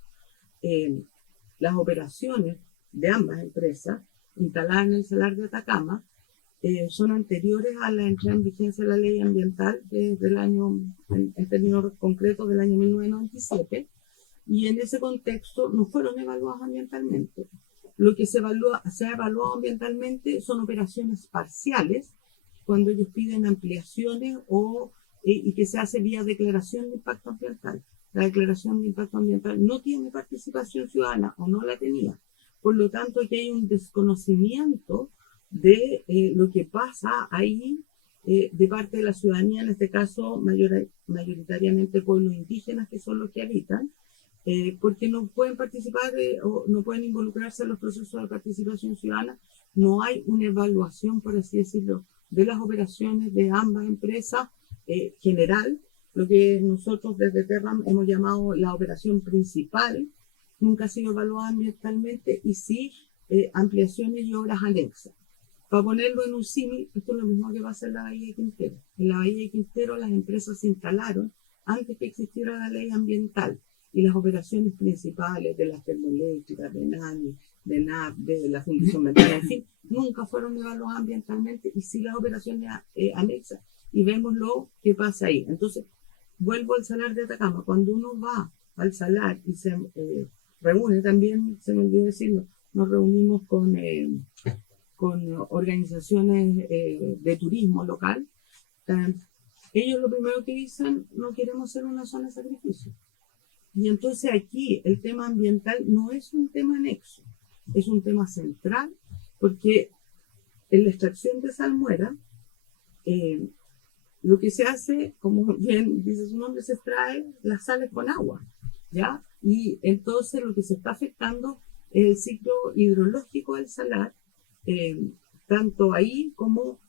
las operaciones de ambas empresas instaladas en el Salar de Atacama son anteriores a la entrada en vigencia de la ley ambiental del año, en términos concretos, del año 1997, y en ese contexto no fueron evaluados ambientalmente. Lo que se ha evaluado ambientalmente son operaciones parciales, cuando ellos piden ampliaciones y que se hace vía declaración de impacto ambiental. La declaración de impacto ambiental no tiene participación ciudadana o no la tenía. Por lo tanto, aquí hay un desconocimiento de lo que pasa ahí de parte de la ciudadanía, en este caso mayoritariamente pueblos indígenas, que son los que habitan, porque no pueden participar o no pueden involucrarse en los procesos de participación ciudadana. No hay una evaluación, por así decirlo, de las operaciones de ambas empresas general, lo que nosotros desde Terram hemos llamado la operación principal. Nunca ha sido evaluada ambientalmente, y sí ampliaciones y obras anexas. Para ponerlo en un símil, esto es lo mismo que pasa en la Bahía de Quintero. En la Bahía de Quintero las empresas se instalaron antes que existiera la ley ambiental, y las operaciones principales de las termoeléctricas, de NAMI, de NAP, de la Fundación Metera, en fin, nunca fueron evaluadas ambientalmente, y sí las operaciones anexas. Y vemos lo que pasa ahí. Entonces, vuelvo al Salar de Atacama. Cuando uno va al Salar y se reúne, también, se me olvidó decirlo, nos reunimos con organizaciones de turismo local. Ellos lo primero que dicen: no queremos ser una zona de sacrificio. Y entonces aquí el tema ambiental no es un tema anexo, es un tema central, porque en la extracción de salmuera, lo que se hace, como bien dice su nombre, se extrae las sales con agua, ¿ya? Y entonces lo que se está afectando es el ciclo hidrológico del salar, tanto ahí como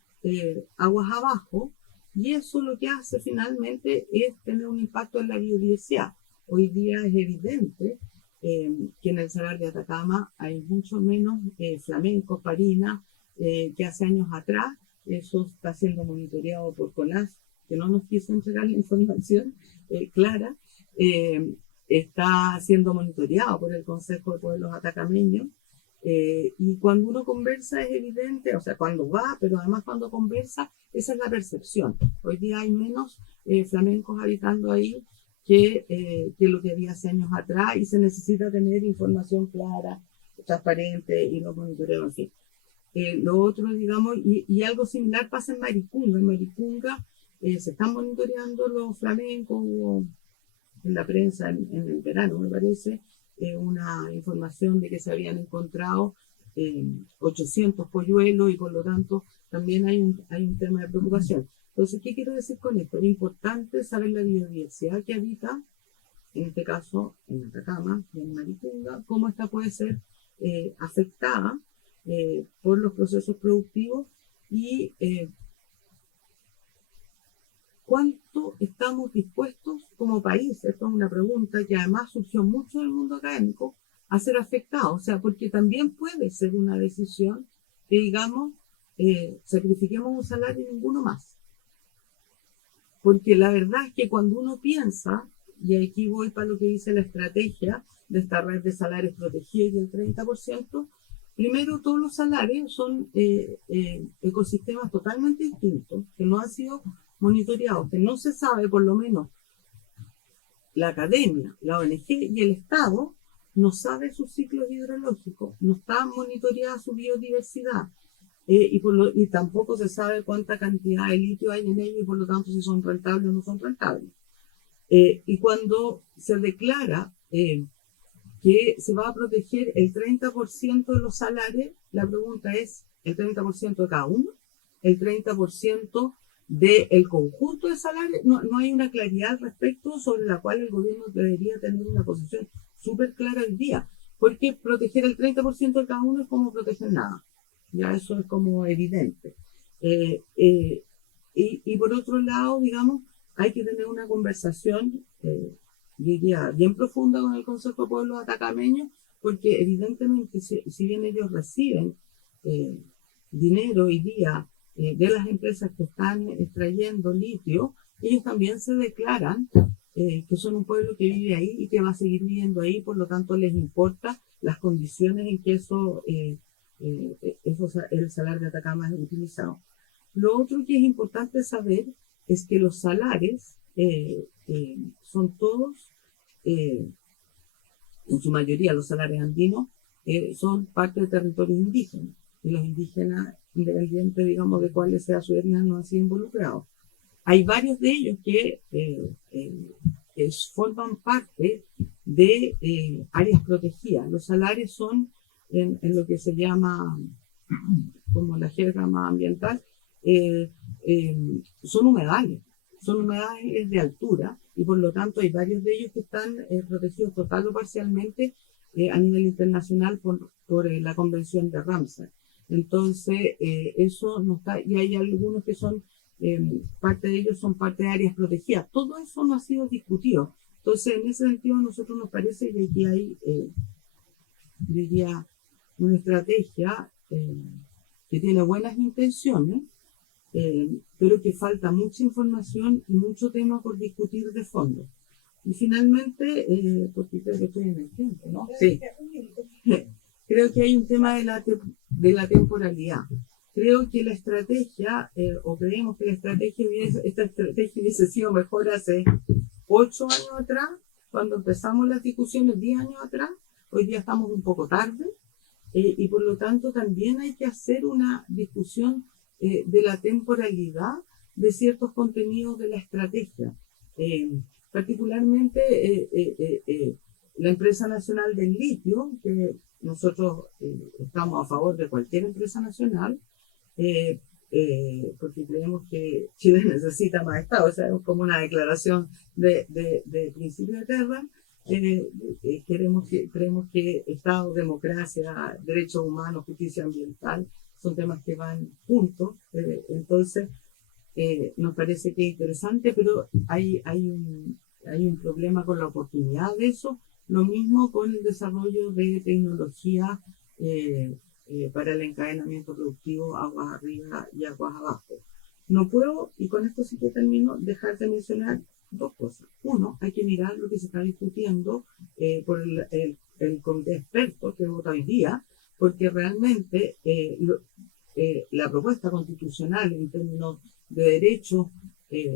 aguas abajo, y eso lo que hace finalmente es tener un impacto en la biodiversidad. Hoy día es evidente que en el salar de Atacama hay mucho menos flamencos, parinas, que hace años atrás. Eso está siendo monitoreado por CONAS, que no nos quiso entregar la información clara. Está siendo monitoreado por el Consejo de Pueblos Atacameños. Y cuando uno conversa es evidente, o sea, cuando va, pero además cuando conversa, esa es la percepción. Hoy día hay menos flamencos habitando ahí que lo que había hace años atrás, y se necesita tener información clara, transparente y los monitoreos, en fin. Lo otro, digamos, y algo similar pasa en Maricunga. En Maricunga se están monitoreando los flamencos, en la prensa en el verano, me parece, una información de que se habían encontrado 800 polluelos, y por lo tanto también hay un tema de preocupación. Entonces, ¿qué quiero decir con esto? Es importante saber la biodiversidad que habita, en este caso en Atacama y en Maricunga, cómo esta puede ser afectada por los procesos productivos, y cuánto estamos dispuestos como país. Esto es una pregunta que además surgió mucho del mundo académico, a ser afectados. O sea, porque también puede ser una decisión que digamos, sacrifiquemos un salario y ninguno más. Porque la verdad es que cuando uno piensa, y aquí voy para lo que dice la estrategia de esta red de salarios protegidos y el 30%, primero, todos los salarios son ecosistemas totalmente distintos, que no han sido monitoreados, que no se sabe, por lo menos la academia, la ONG y el Estado, no sabe sus ciclos hidrológicos, no está monitoreada su biodiversidad, y tampoco se sabe cuánta cantidad de litio hay en ellos, y por lo tanto si son rentables o no son rentables. Y cuando se declara que se va a proteger el 30% de los salarios, la pregunta es, ¿el 30% de cada uno? ¿El 30% del conjunto de salarios? No hay una claridad al respecto, sobre la cual el gobierno debería tener una posición súper clara hoy día, porque proteger el 30% de cada uno es como proteger nada. Ya eso es como evidente. Y por otro lado, digamos, hay que tener una conversación, diría, bien profunda con el Consejo de Pueblos Atacameños, porque evidentemente si bien ellos reciben dinero hoy día de las empresas que están extrayendo litio, ellos también se declaran que son un pueblo que vive ahí y que va a seguir viviendo ahí, por lo tanto les importa las condiciones en que el salar de Atacama es utilizado. Lo otro que es importante saber es que los salares son todos, en su mayoría los salares andinos, son parte de territorios indígenas, y los indígenas, independientes, digamos, de cuáles sea su etnia, no han sido involucrados. Hay varios de ellos que forman parte de áreas protegidas. Los salares son en lo que se llama, como la jerga más ambiental, son humedales de altura, y por lo tanto hay varios de ellos que están protegidos total o parcialmente a nivel internacional por la Convención de Ramsar. Entonces, eso no está, y hay algunos que son, parte de ellos son parte de áreas protegidas. Todo eso no ha sido discutido. Entonces, en ese sentido, a nosotros nos parece que aquí hay, diría, una estrategia que tiene buenas intenciones, pero que falta mucha información y mucho tema por discutir de fondo. Y finalmente, porque creo que estoy en el tiempo, ¿no? Sí. Creo que hay un tema de la temporalidad. Creo que la estrategia, o creemos que esta estrategia hubiese sido mejor hace 8 años atrás, cuando empezamos las discusiones, 10 años atrás. Hoy día estamos un poco tarde, y por lo tanto también hay que hacer una discusión de la temporalidad de ciertos contenidos de la estrategia. Particularmente la Empresa Nacional del Litio, que nosotros estamos a favor de cualquier empresa nacional, porque creemos que Chile necesita más Estado, o sea, es como una declaración de principio de tierra. creemos que Estado, democracia, derechos humanos, justicia ambiental son temas que van juntos. Entonces, nos parece que es interesante, pero hay un problema con la oportunidad de eso. Lo mismo con el desarrollo de tecnología para el encadenamiento productivo aguas arriba y aguas abajo. No puedo, y con esto sí que termino, dejar de mencionar dos cosas. Uno, hay que mirar lo que se está discutiendo por el comité de expertos que vota hoy día, porque realmente la propuesta constitucional en términos de derechos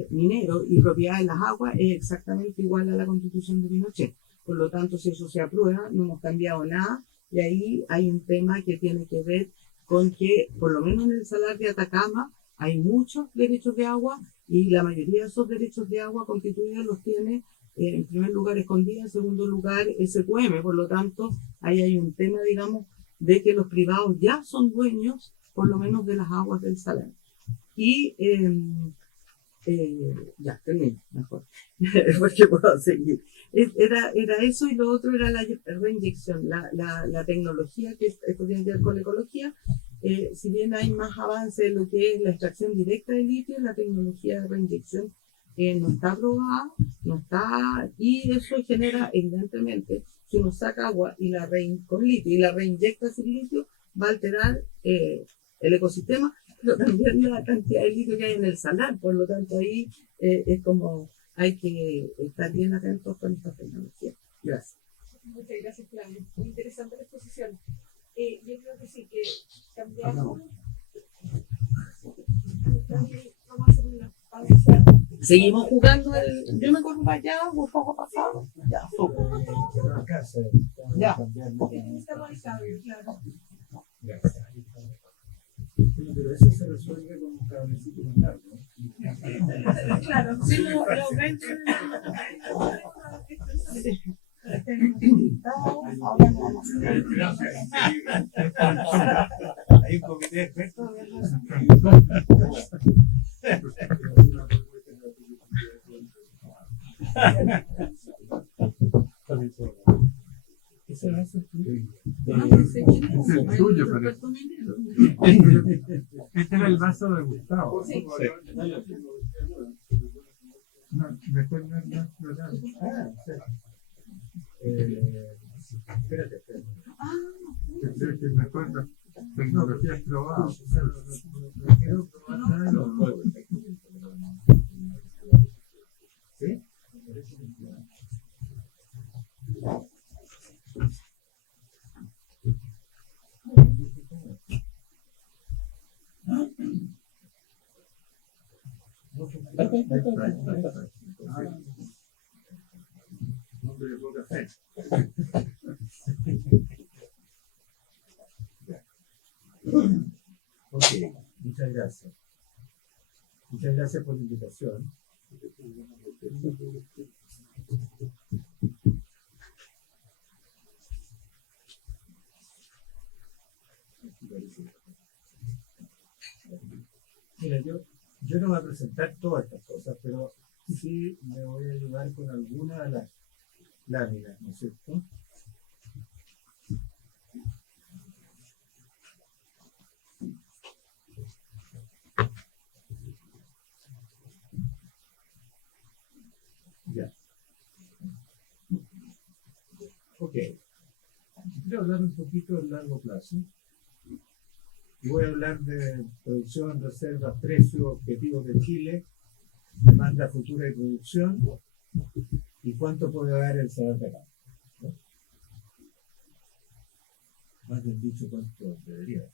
mineros y propiedad de las aguas es exactamente igual a la constitución de Pinochet. Por lo tanto, si eso se aprueba, no hemos cambiado nada, y ahí hay un tema que tiene que ver con que, por lo menos en el Salar de Atacama, hay muchos derechos de agua, y la mayoría de esos derechos de agua constituidos los tiene, en primer lugar, Escondida, en segundo lugar, SQM. Por lo tanto, ahí hay un tema, digamos, de que los privados ya son dueños, por lo menos, de las aguas del Salar. Y ya, termino, mejor, porque puedo seguir. Era eso, y lo otro era la reinyección, la tecnología, que esto tiene que ver con la ecología. Si bien hay más avance en lo que es la extracción directa de litio, la tecnología de reinyección no está aprobada, no está, y eso genera, evidentemente, si uno saca agua y con litio y la reinyecta sin litio, va a alterar el ecosistema, pero también la cantidad de litio que hay en el salar. Por lo tanto, ahí es como hay que estar bien atentos con esta tecnología. Gracias. Muchas gracias, Flavio. Muy interesante la exposición. Yo creo que sí, que cambiamos. Vamos a hacer una pausa. Seguimos jugando yo me corro para allá, un poco pasado. Ya, ya. Estamos ahí, claro. Pero eso se resuelve con un cablecito más largo. Claro, sí, lo ven. Hay un comité de expertos. Ese es el tuyo, pero este era el vaso de Gustavo. Sí. No, después no. Espérate. Creo que mejor la tecnología es probada. ¿Sí? Hombre de poca fe. Ok, muchas gracias. Muchas gracias por la invitación. Mira, yo no voy a presentar todas estas cosas, pero sí me voy a ayudar con alguna de las láminas, ¿no es cierto? Ya. Ok. Quiero hablar un poquito del largo plazo. Voy a hablar de producción, reservas, precios, objetivos de Chile, demanda futura y producción, y cuánto puede dar el Salar de Atacama. ¿No? Más bien dicho, cuánto debería dar.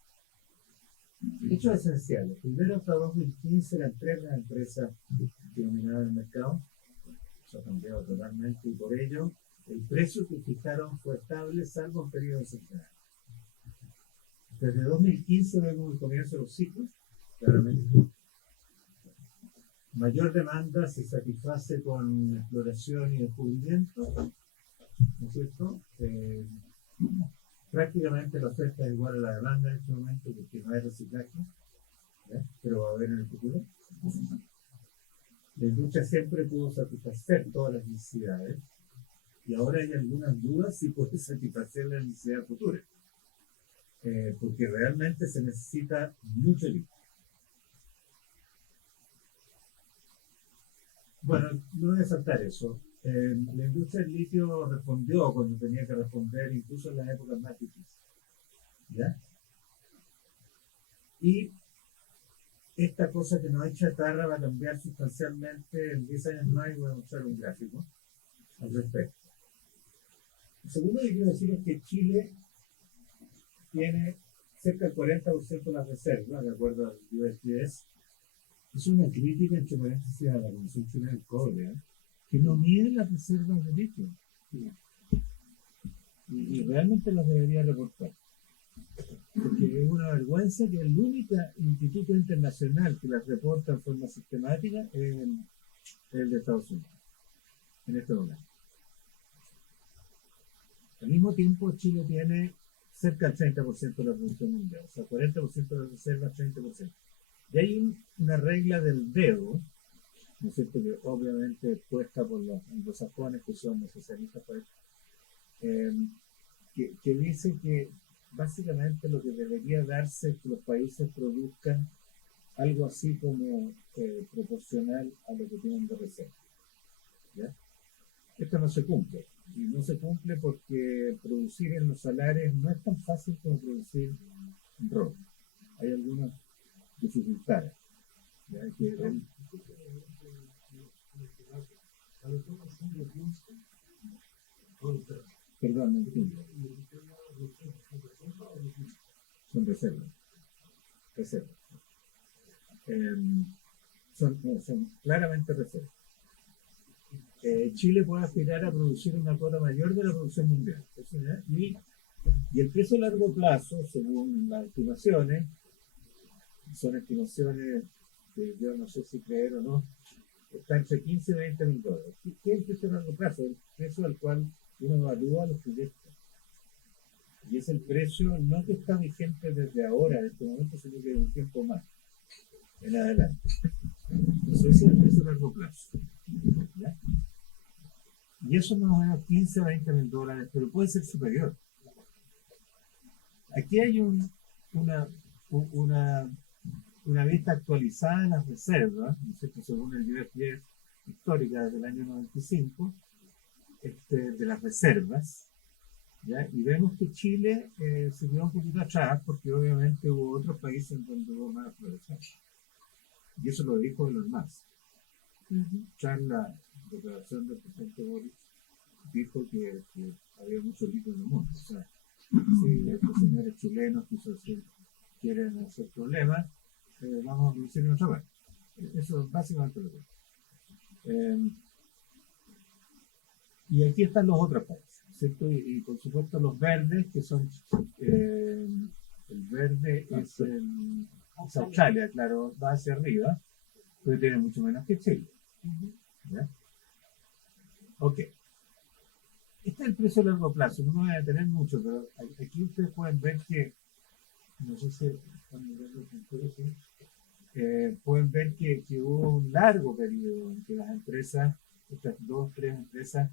Hechos esenciales. Primero, hasta 2015 eran 3 las empresas que dominaban el mercado. Eso ha cambiado totalmente, y por ello el precio que fijaron fue estable, salvo en periodos excepcionales. Desde 2015 vemos el comienzo de los ciclos, claramente. Mayor demanda se satisface con exploración y descubrimiento, ¿no es cierto? Prácticamente la oferta es igual a la demanda en este momento, porque no hay reciclaje, ¿ya? Pero va a haber en el futuro. La industria siempre pudo satisfacer todas las necesidades, Y ahora hay algunas dudas si puede satisfacer la necesidad futura. Porque realmente se necesita mucho litio. Bueno, no voy a saltar eso. La industria del litio respondió cuando tenía que responder, incluso en las épocas más difíciles. ¿Ya? Y esta cosa que nos ha hecho chatarra va a cambiar sustancialmente en 10 años más, y voy a mostrar un gráfico al respecto. Lo segundo que quiero decir es que Chile tiene cerca del 40% de las reservas, de acuerdo al USGS. Es una crítica, entre paréntesis, a la Comisión Chilena del Cobre, que no mide las reservas de litio. Y realmente las debería reportar. Porque es una vergüenza que el único instituto internacional que las reporta en forma sistemática es el de Estados Unidos, en este momento. Al mismo tiempo, Chile tiene cerca del 30% de la producción mundial, o sea, 40% de las reservas, 30%. Y hay una regla del dedo, ¿no es cierto?, que obviamente puesta por los anglosajones que son necesarios para esto, que dice que básicamente lo que debería darse es que los países produzcan algo así como proporcional a lo que tienen de reserva. ¿Ya? Esto no se cumple. Y no se cumple porque producir en los salares no es tan fácil como producir en ropa. Hay algunas dificultades. ¿Ya? Perdón, no entiendo. Son reservas. Reservas. Son claramente reservas. Chile puede aspirar a producir una cuota mayor de la producción mundial. Y el precio a largo plazo, según las estimaciones, son estimaciones que yo no sé si creer o no, está entre 15 y 20 mil dólares. ¿Qué es el precio a largo plazo? El precio al cual uno evalúa los proyectos. Y es el precio no que está vigente desde ahora, en este momento, sino que de un tiempo más en adelante. Entonces ese es el precio a largo plazo. ¿Ya? Y eso nos da 15 a 20 mil dólares, pero puede ser superior. Aquí hay una vista actualizada de las reservas, ¿no es cierto?, según el USGS histórica desde el año 95, de las reservas, ¿ya? Y vemos que Chile se quedó un poquito atrás porque obviamente hubo otros países en donde hubo más explotación. Y eso lo dijo Elon Musk. Ya en la declaración del presidente Boris dijo que había mucho litio en el mundo. O sea, si estos señores chilenos quieren hacer problemas, vamos a producir en otra parte. Eso es básicamente lo que es. Y aquí están los otros países, ¿cierto? Y por supuesto los verdes, que son el verde es Australia, claro, va hacia arriba, pero tiene mucho menos que Chile. ¿Ya? Ok. Este es el precio a largo plazo, no me voy a detener mucho, pero aquí ustedes pueden ver que, no sé si están mirando el punto, ¿sí? Pueden ver que hubo un largo periodo en que las empresas, estas 2-3 empresas,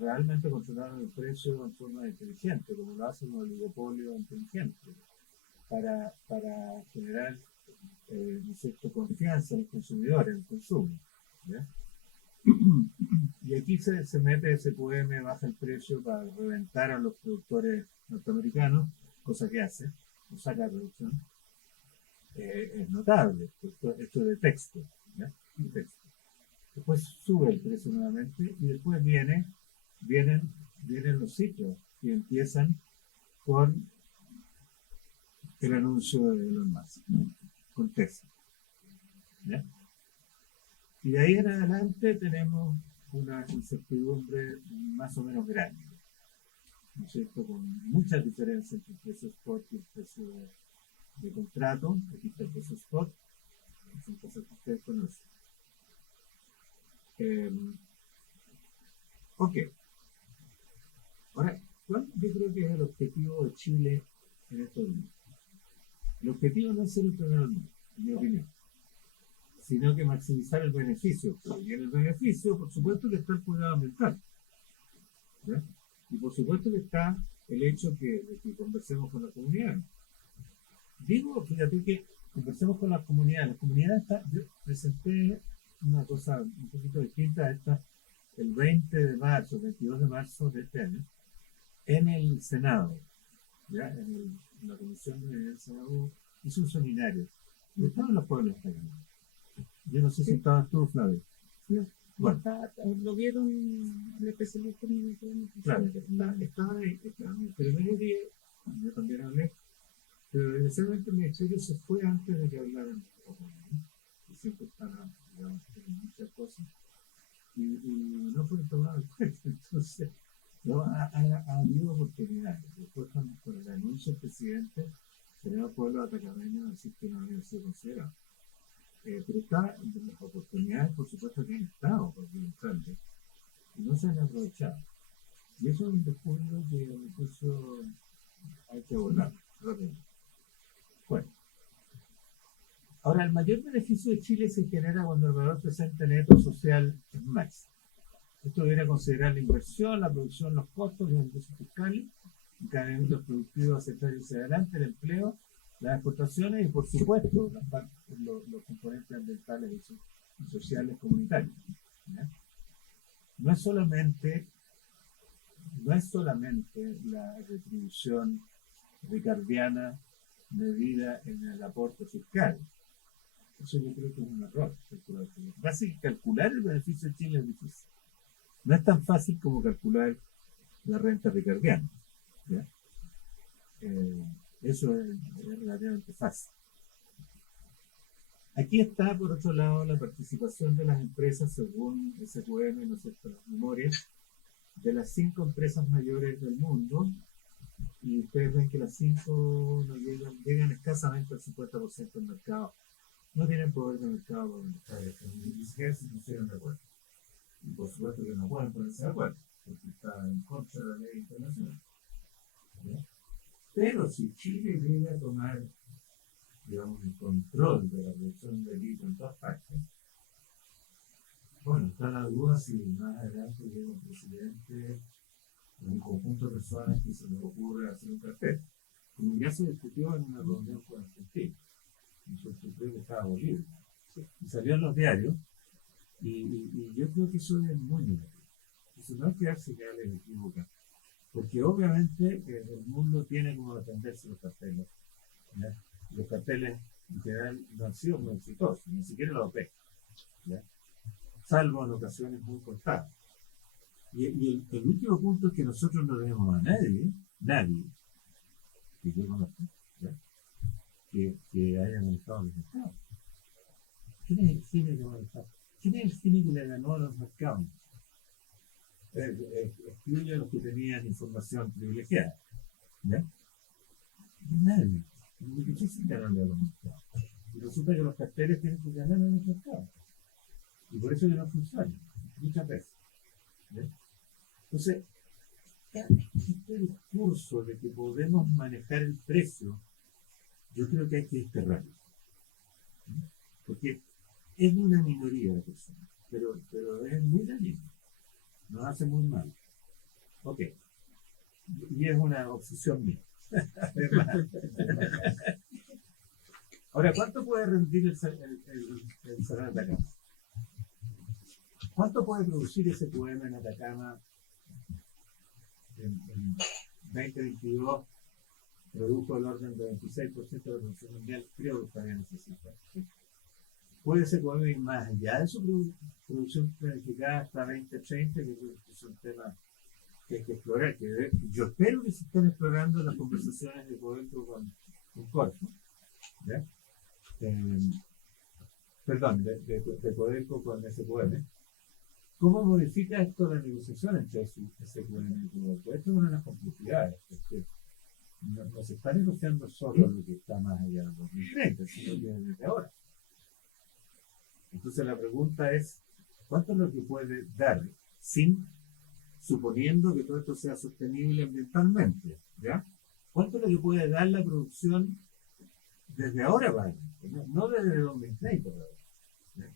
realmente controlaron el precio en forma inteligente, como lo hacen un oligopolio inteligente, para generar confianza en los consumidores, en el consumo. ¿Ya? Y aquí se mete SQM, baja el precio para reventar a los productores norteamericanos, cosa que hace, lo saca de producción. Es notable, esto de texto, ¿ya? De texto. Después sube el precio nuevamente y después vienen los sitios que empiezan con el anuncio de Elon Musk, con Tesla. ¿Ya? Y de ahí en adelante tenemos una incertidumbre más o menos grande, ¿no es cierto?, con muchas diferencias entre el precio spot y el precio de contrato. Aquí está el precio spot, son cosas que ustedes conocen. Ok. Ahora, ¿cuál yo creo que es el objetivo de Chile en estos días? El objetivo no es ser el primero del mundo, en mi opinión, sino que maximizar el beneficio. Y en el beneficio, por supuesto, que está el cuidado ambiental. ¿ya? Y por supuesto que está el hecho de que conversemos con la comunidad. Digo, fíjate que conversemos con las comunidades. Las comunidades yo presenté una cosa un poquito distinta a esta el 20 de marzo, el 22 de marzo de este año, en el Senado, ¿ya? En la Comisión del Senado hizo un seminario. Y estaban los pueblos españoles. Yo no sé si estabas tú, Flavio. No, Bueno. lo vieron el especialista en Claro, estaban ahí, pero no llegué, yo también hablé, pero desgraciadamente el ministerio se fue antes de que hablaran, y siempre están, digamos, tienen muchas cosas, y no fueron tomadas en cuenta. Entonces, no, ha habido oportunidades. Después, con el anuncio del presidente, el Senado Pueblo Atacameño decir que no había sido considerado. Pero las oportunidades, por supuesto, que han estado por demostrarse y no se han aprovechado. Y eso es un descuido que incluso hay que abordar rápidamente. Bueno, ahora el mayor beneficio de Chile se genera cuando el valor presente neto social es máximo. Esto debería considerar la inversión, la producción, los costos, los ingresos fiscales, encadenamientos productivos hacia y hacia adelante, el empleo, las exportaciones y, por supuesto, los componentes ambientales y sociales comunitarios. ¿Ya? No es solamente la retribución ricardiana medida en el aporte fiscal. Eso yo creo que es un error. Básicamente, calcular el beneficio de Chile es difícil. No es tan fácil como calcular la renta ricardiana. ¿Ya? Eso es relativamente fácil. Aquí está, por otro lado, la participación de las empresas según SQM, no sé, las memorias, de las 5 empresas mayores del mundo, y ustedes ven que las 5 no llegan escasamente al 50% del mercado. No tienen poder de mercado, ni siquiera se pusieron de acuerdo. Y por supuesto que no pueden ponerse de acuerdo, porque está en contra de la ley internacional. ¿Ya? Pero si Chile llega a tomar, digamos, el control de la producción de litio en todas partes, bueno, está la duda si más adelante llega un presidente, un conjunto de personas que se les ocurre hacer un cartel. Como ya se discutió en una reunión con Argentina, nosotros creo que estaba Bolivia, y salió en los diarios, y yo creo que eso es muy negativo. Eso no es quedar señales equivocadas. Porque obviamente el mundo tiene como defenderse los carteles. ¿Ya? Los carteles en general no han sido muy exitosos, ni siquiera los OPEC, ¿ya? Salvo en ocasiones muy contadas. Y el último punto es que nosotros no tenemos a nadie que yo conozca, ¿ya? que haya manejado los mercados. ¿Quién es el cine que manejaba? ¿Quién es el cine que le ganó a los mercados? Excluye a los que tenían información privilegiada. ¿Ya? Nadie. Es difícil ganarle a los mercados. Y resulta que los carteles tienen que ganar a los mercados. Y por eso que no funciona. Muchas veces. ¿Ya? Entonces, este discurso de que podemos manejar el precio, yo creo que hay que desterrarlo. Porque es una minoría de personas, pero es muy dañino. Nos hace muy mal. Ok. Y es una obsesión mía. Ahora, ¿cuánto puede rendir el Salón de Atacama? ¿Cuánto puede producir ese poema en Atacama en 2022? Produjo el orden del 26% de la producción mundial, creo que todavía necesita. Puede ser poema ir más allá de su producción planificada hasta 2030, que es un tema que hay que explorar. Yo espero que se estén explorando las conversaciones de Codelco con Corfo, ¿ya? Perdón, de Codelco con SQM. ¿Cómo modifica esto la negociación entre SQM y Codelco? Esto es una de las complejidades, porque no se está negociando solo lo que está más allá del 2030, sino que desde ahora. Entonces la pregunta es, ¿cuánto es lo que puede dar suponiendo que todo esto sea sostenible ambientalmente? ¿Ya? ¿Cuánto es lo que puede dar la producción desde ahora para adelante? No desde 2030 para adelante, ¿ya?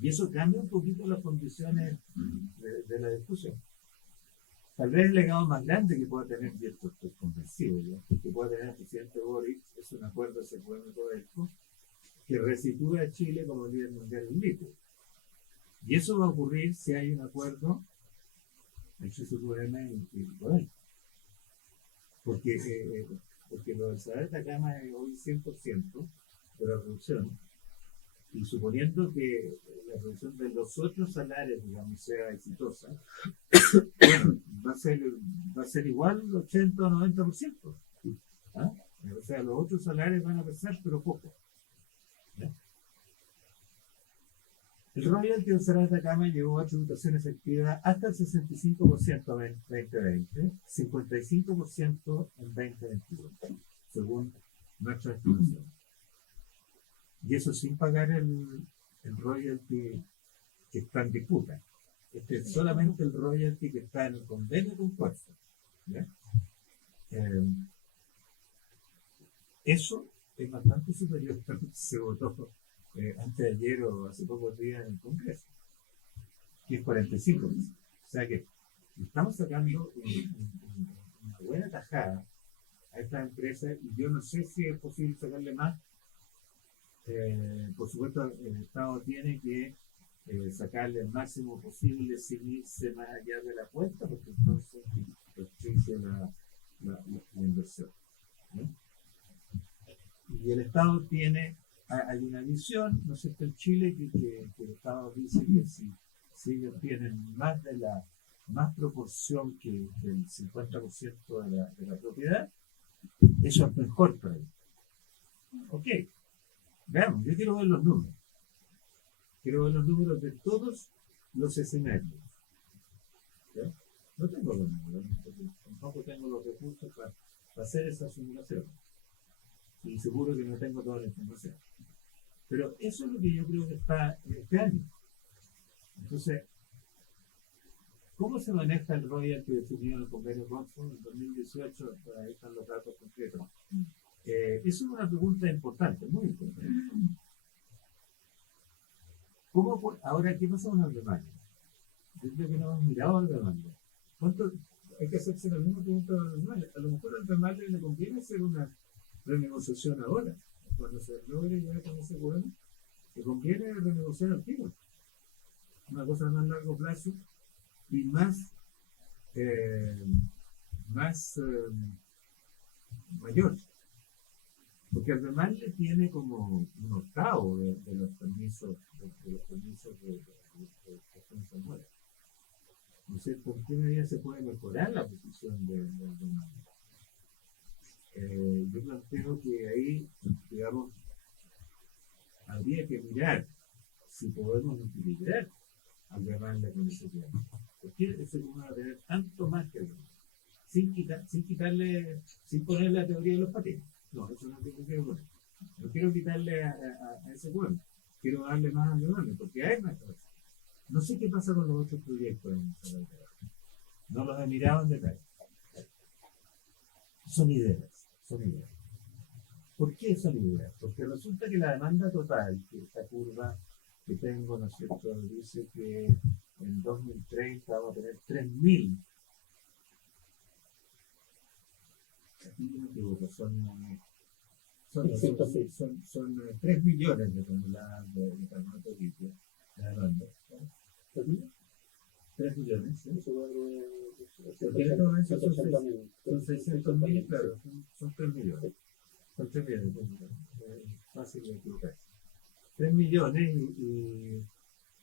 Y eso cambia un poquito las condiciones de la discusión. Tal vez el legado más grande que pueda tener, y esto estoy convencido, ¿ya? Que pueda tener el presidente Boric es un acuerdo de Secuendo que resitúe a Chile como líder mundial del litio. Y eso va a ocurrir si hay un acuerdo entre SQM y Codelco. Porque lo del salario de Atacama es hoy 100% de la producción, y suponiendo que la producción de los otros salarios, digamos, sea exitosa, bueno, va a ser igual 80 o 90%. ¿Ah? O sea, los otros salarios van a pesar, pero poco. ¿Ya? El royalty del salario de Atacama llegó a tributación efectiva hasta el 65% en 2020, 55% en 2021, según nuestra estimación. Y eso sin pagar el royalty que está en disputa. Este es solamente el royalty que está en el convenio con Fuerza. Eso es bastante superior a lo que se votó antes de ayer o hace pocos días en el Congreso, que es 45%. O sea que estamos sacando una buena tajada a esta empresa, y yo no sé si es posible sacarle más. Por supuesto, el Estado tiene que sacarle el máximo posible sin irse más allá de la cuenta, porque entonces restringe la inversión, ¿no? Y el Estado tiene, hay una visión, ¿no es cierto?, en Chile, que el Estado dice que si ellos tienen más proporción que el 50% de la propiedad, eso es mejor para ellos. Ok, veamos, yo quiero ver los números. Quiero ver los números de todos los escenarios. ¿Ya? No tengo los números, tampoco tengo los recursos para hacer esa simulación. Y seguro que no tengo toda la información. Pero eso es lo que yo creo que está este año. Entonces, ¿cómo se maneja el royalty definido en el convenio Consum en 2018? Ahí están los datos concretos. Eso es una pregunta importante, muy importante. Ahora, ¿qué pasa con Alemania? Yo creo que no hemos mirado a Alemania. ¿Cuánto? Hay que hacerse la misma pregunta a Alemania. A lo mejor a Alemania le conviene hacer una renegociación ahora. Cuando se logre ya con ese gobierno, le conviene renegociar al tiro. Una cosa a más largo plazo y mayor. Porque además le tiene como un octavo de los permisos de defensa muera. No sé por qué medida se puede mejorar la posición de Alemania. Yo planteo que ahí, digamos, habría que mirar si podemos equilibrar a Alemania con ese tema. Porque ese tema va a tener tanto más que Alemania. Sin ponerle la teoría de los patines. No, eso no es lo que quiero poner. No quiero quitarle a ese pueblo. Quiero darle más a Alemania, porque hay más cosas. No sé qué pasa con los otros proyectos en esa. No los he mirado en detalle. Son ideas. ¿Por qué son ideas? Porque resulta que la demanda total, que esta curva que tengo, ¿no es cierto?, dice que en 2030 vamos a tener 3.000. Aquí me equivoco, son 3 millones de toneladas de carbonato líquido de demanda. 3 millones, ¿sí? Son 600.000, claro, son 3 millones. Son 3 millones, fácil de equivocarse. 3 millones y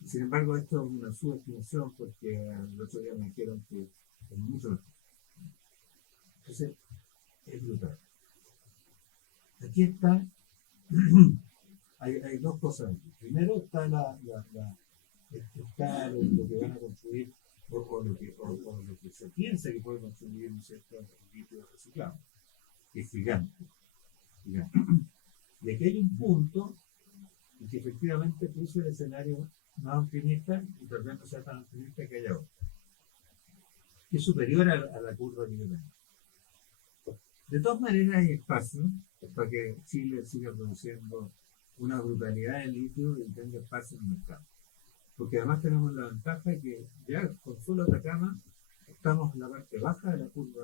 sin embargo esto es una subestimación porque el otro día me dijeron que es mucho mejor. Entonces, es brutal. Aquí está, hay dos cosas. Primero está está lo que van a construir o lo que se piensa que puede construir un sector de litio reciclado, que es gigante. Y aquí hay un punto en que efectivamente puse el escenario más optimista y tal vez no sea tan optimista que haya otro, que es superior a la curva de nivel. De todas maneras hay espacio para que Chile siga produciendo una brutalidad de litio y tenga espacio en el mercado. Porque además tenemos la ventaja que ya con solo Atacama estamos en la parte baja de la curva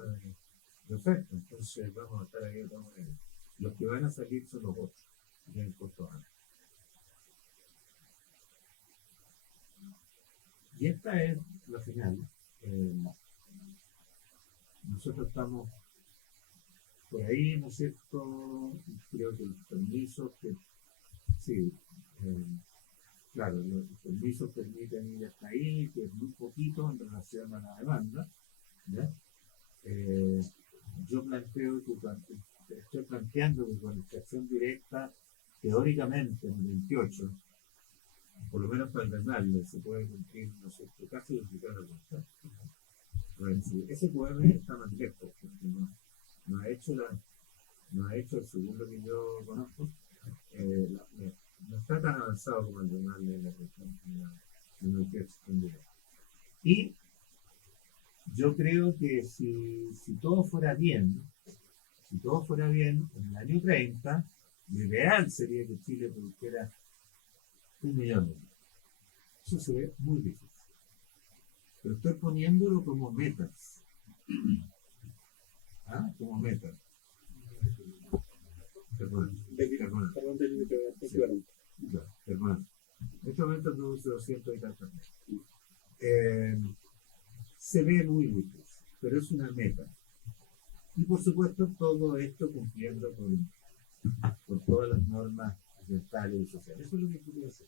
de oferta, entonces vamos a estar ahí de todas maneras. Los que van a salir son los otros, que tienen costo alto. Y esta es la final. Nosotros estamos por ahí, ¿no es cierto? Creo que los permisos, sí, claro, los permisos permiten ir hasta ahí, que es muy poquito en relación a la demanda, ¿ya? Yo estoy planteando que con extracción directa, teóricamente en el 28, por lo menos para el Bernal, se puede cumplir, no sé, casi duplicar la voluntad. Ese QM está más lejos, porque no ha hecho según lo que yo conozco, no está tan avanzado como el Bernal de la región en el que extendida. Y yo creo que si todo fuera bien, en el año 30, lo ideal sería que Chile produjera 1 millón de litros. Eso se ve muy difícil. Pero estoy poniéndolo como metas. ¿Ah? Como metas. Perdón. En este momento produce 200 y tantos. Se ve muy difícil, pero es una meta. Y por supuesto, todo esto cumpliendo con todas las normas ambientales y sociales. Eso es lo que quería hacer.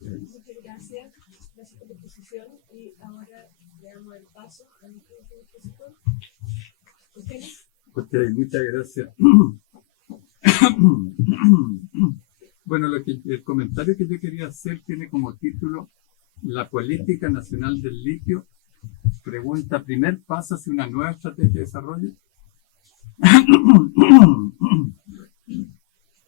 Muchas gracias. Gracias por la exposición. Y ahora le damos el paso a nuestro expositor. Ok, muchas gracias. Bueno, el comentario que yo quería hacer tiene como título La política nacional del litio. Pregunta, primer paso hacia una nueva estrategia de desarrollo.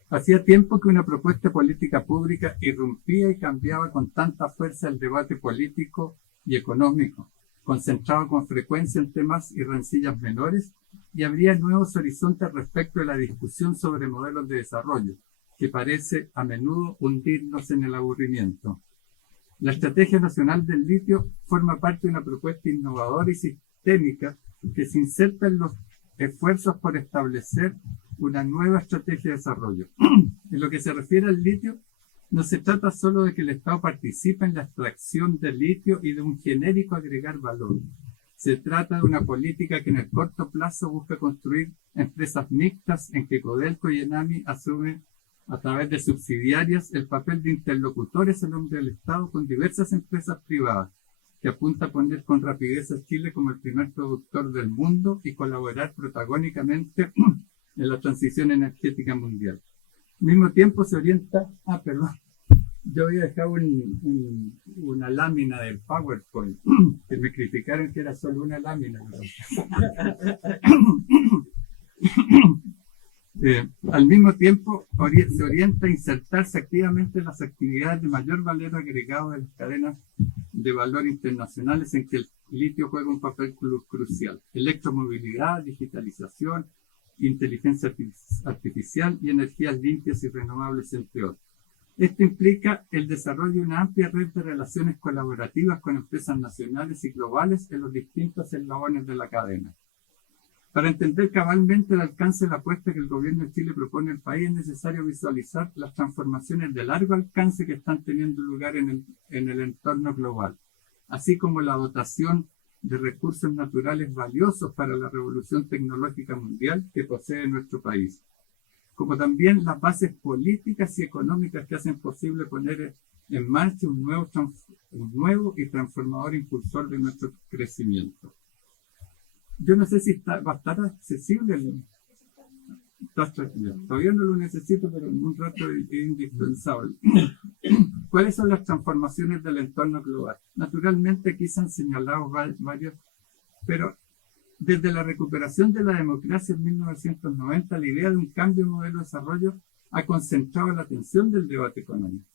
Hacía tiempo que una propuesta política pública irrumpía y cambiaba con tanta fuerza el debate político y económico, concentrado con frecuencia en temas y rencillas menores, y abría nuevos horizontes respecto de la discusión sobre modelos de desarrollo, que parece a menudo hundirnos en el aburrimiento. La Estrategia Nacional del Litio forma parte de una propuesta innovadora y sistémica que se inserta en los esfuerzos por establecer una nueva estrategia de desarrollo. En lo que se refiere al litio, no se trata solo de que el Estado participe en la extracción del litio y de un genérico agregar valor. Se trata de una política que en el corto plazo busca construir empresas mixtas en que Codelco y Enami asumen a través de subsidiarias el papel de interlocutores en nombre del Estado con diversas empresas privadas, que apunta a poner con rapidez a Chile como el primer productor del mundo y colaborar protagónicamente en la transición energética mundial. Al mismo tiempo se orienta... Yo había dejado una lámina del PowerPoint, que me criticaron que era solo una lámina. Al mismo tiempo, se orienta a insertarse activamente en las actividades de mayor valor agregado de las cadenas de valor internacionales en que el litio juega un papel crucial. Electromovilidad, digitalización, inteligencia artificial y energías limpias y renovables, entre otros. Esto implica el desarrollo de una amplia red de relaciones colaborativas con empresas nacionales y globales en los distintos eslabones de la cadena. Para entender cabalmente el alcance de la apuesta que el gobierno de Chile propone al país, es necesario visualizar las transformaciones de largo alcance que están teniendo lugar en el entorno global, así como la dotación de recursos naturales valiosos para la revolución tecnológica mundial que posee nuestro país, como también las bases políticas y económicas que hacen posible poner en marcha un nuevo y transformador impulsor de nuestro crecimiento. Yo no sé si va a estar accesible. Todavía no lo necesito, pero en un rato es indispensable. ¿Cuáles son las transformaciones del entorno global? Naturalmente aquí se han señalado varios, pero desde la recuperación de la democracia en 1990, la idea de un cambio de modelo de desarrollo ha concentrado la atención del debate económico.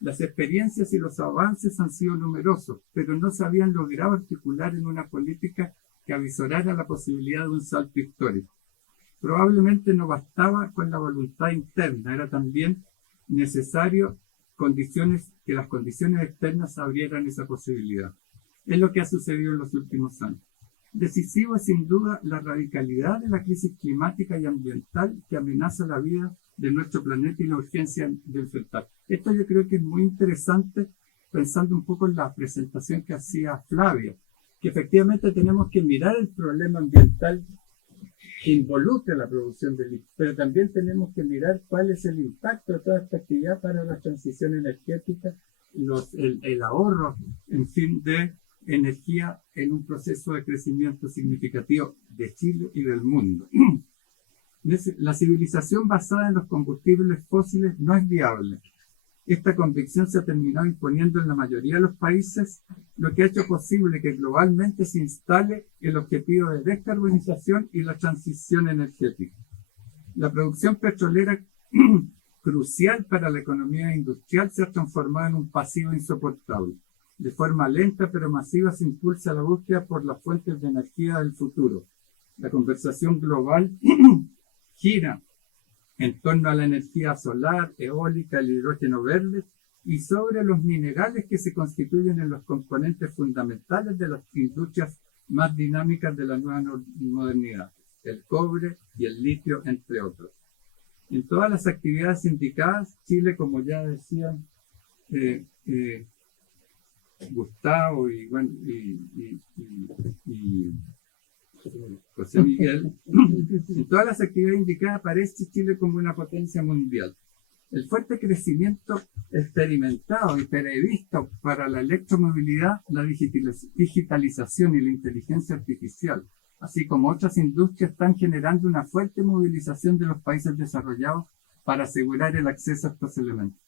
Las experiencias y los avances han sido numerosos, pero no se habían logrado articular en una política que avisorara la posibilidad de un salto histórico. Probablemente no bastaba con la voluntad interna, era también necesario que las condiciones externas abrieran esa posibilidad. Es lo que ha sucedido en los últimos años. Decisivo es sin duda la radicalidad de la crisis climática y ambiental que amenaza la vida de nuestro planeta y la urgencia de enfrentar. Esto yo creo que es muy interesante, pensando un poco en la presentación que hacía Flavia, que efectivamente tenemos que mirar el problema ambiental que involucra la producción de litio, pero también tenemos que mirar cuál es el impacto de toda esta actividad para la transición energética, el ahorro, en fin, de energía en un proceso de crecimiento significativo de Chile y del mundo. La civilización basada en los combustibles fósiles no es viable. Esta convicción se ha terminado imponiendo en la mayoría de los países, lo que ha hecho posible que globalmente se instale el objetivo de descarbonización y la transición energética. La producción petrolera, crucial para la economía industrial, se ha transformado en un pasivo insoportable. De forma lenta pero masiva se impulsa la búsqueda por las fuentes de energía del futuro. La conversación global gira en torno a la energía solar, eólica, el hidrógeno verde y sobre los minerales que se constituyen en los componentes fundamentales de las industrias más dinámicas de la nueva modernidad, el cobre y el litio, entre otros. En todas las actividades indicadas, Chile, como ya decían Gustavo y José Miguel, en todas las actividades indicadas aparece Chile como una potencia mundial. El fuerte crecimiento experimentado y previsto para la electromovilidad, la digitalización y la inteligencia artificial, así como otras industrias, están generando una fuerte movilización de los países desarrollados para asegurar el acceso a estos elementos.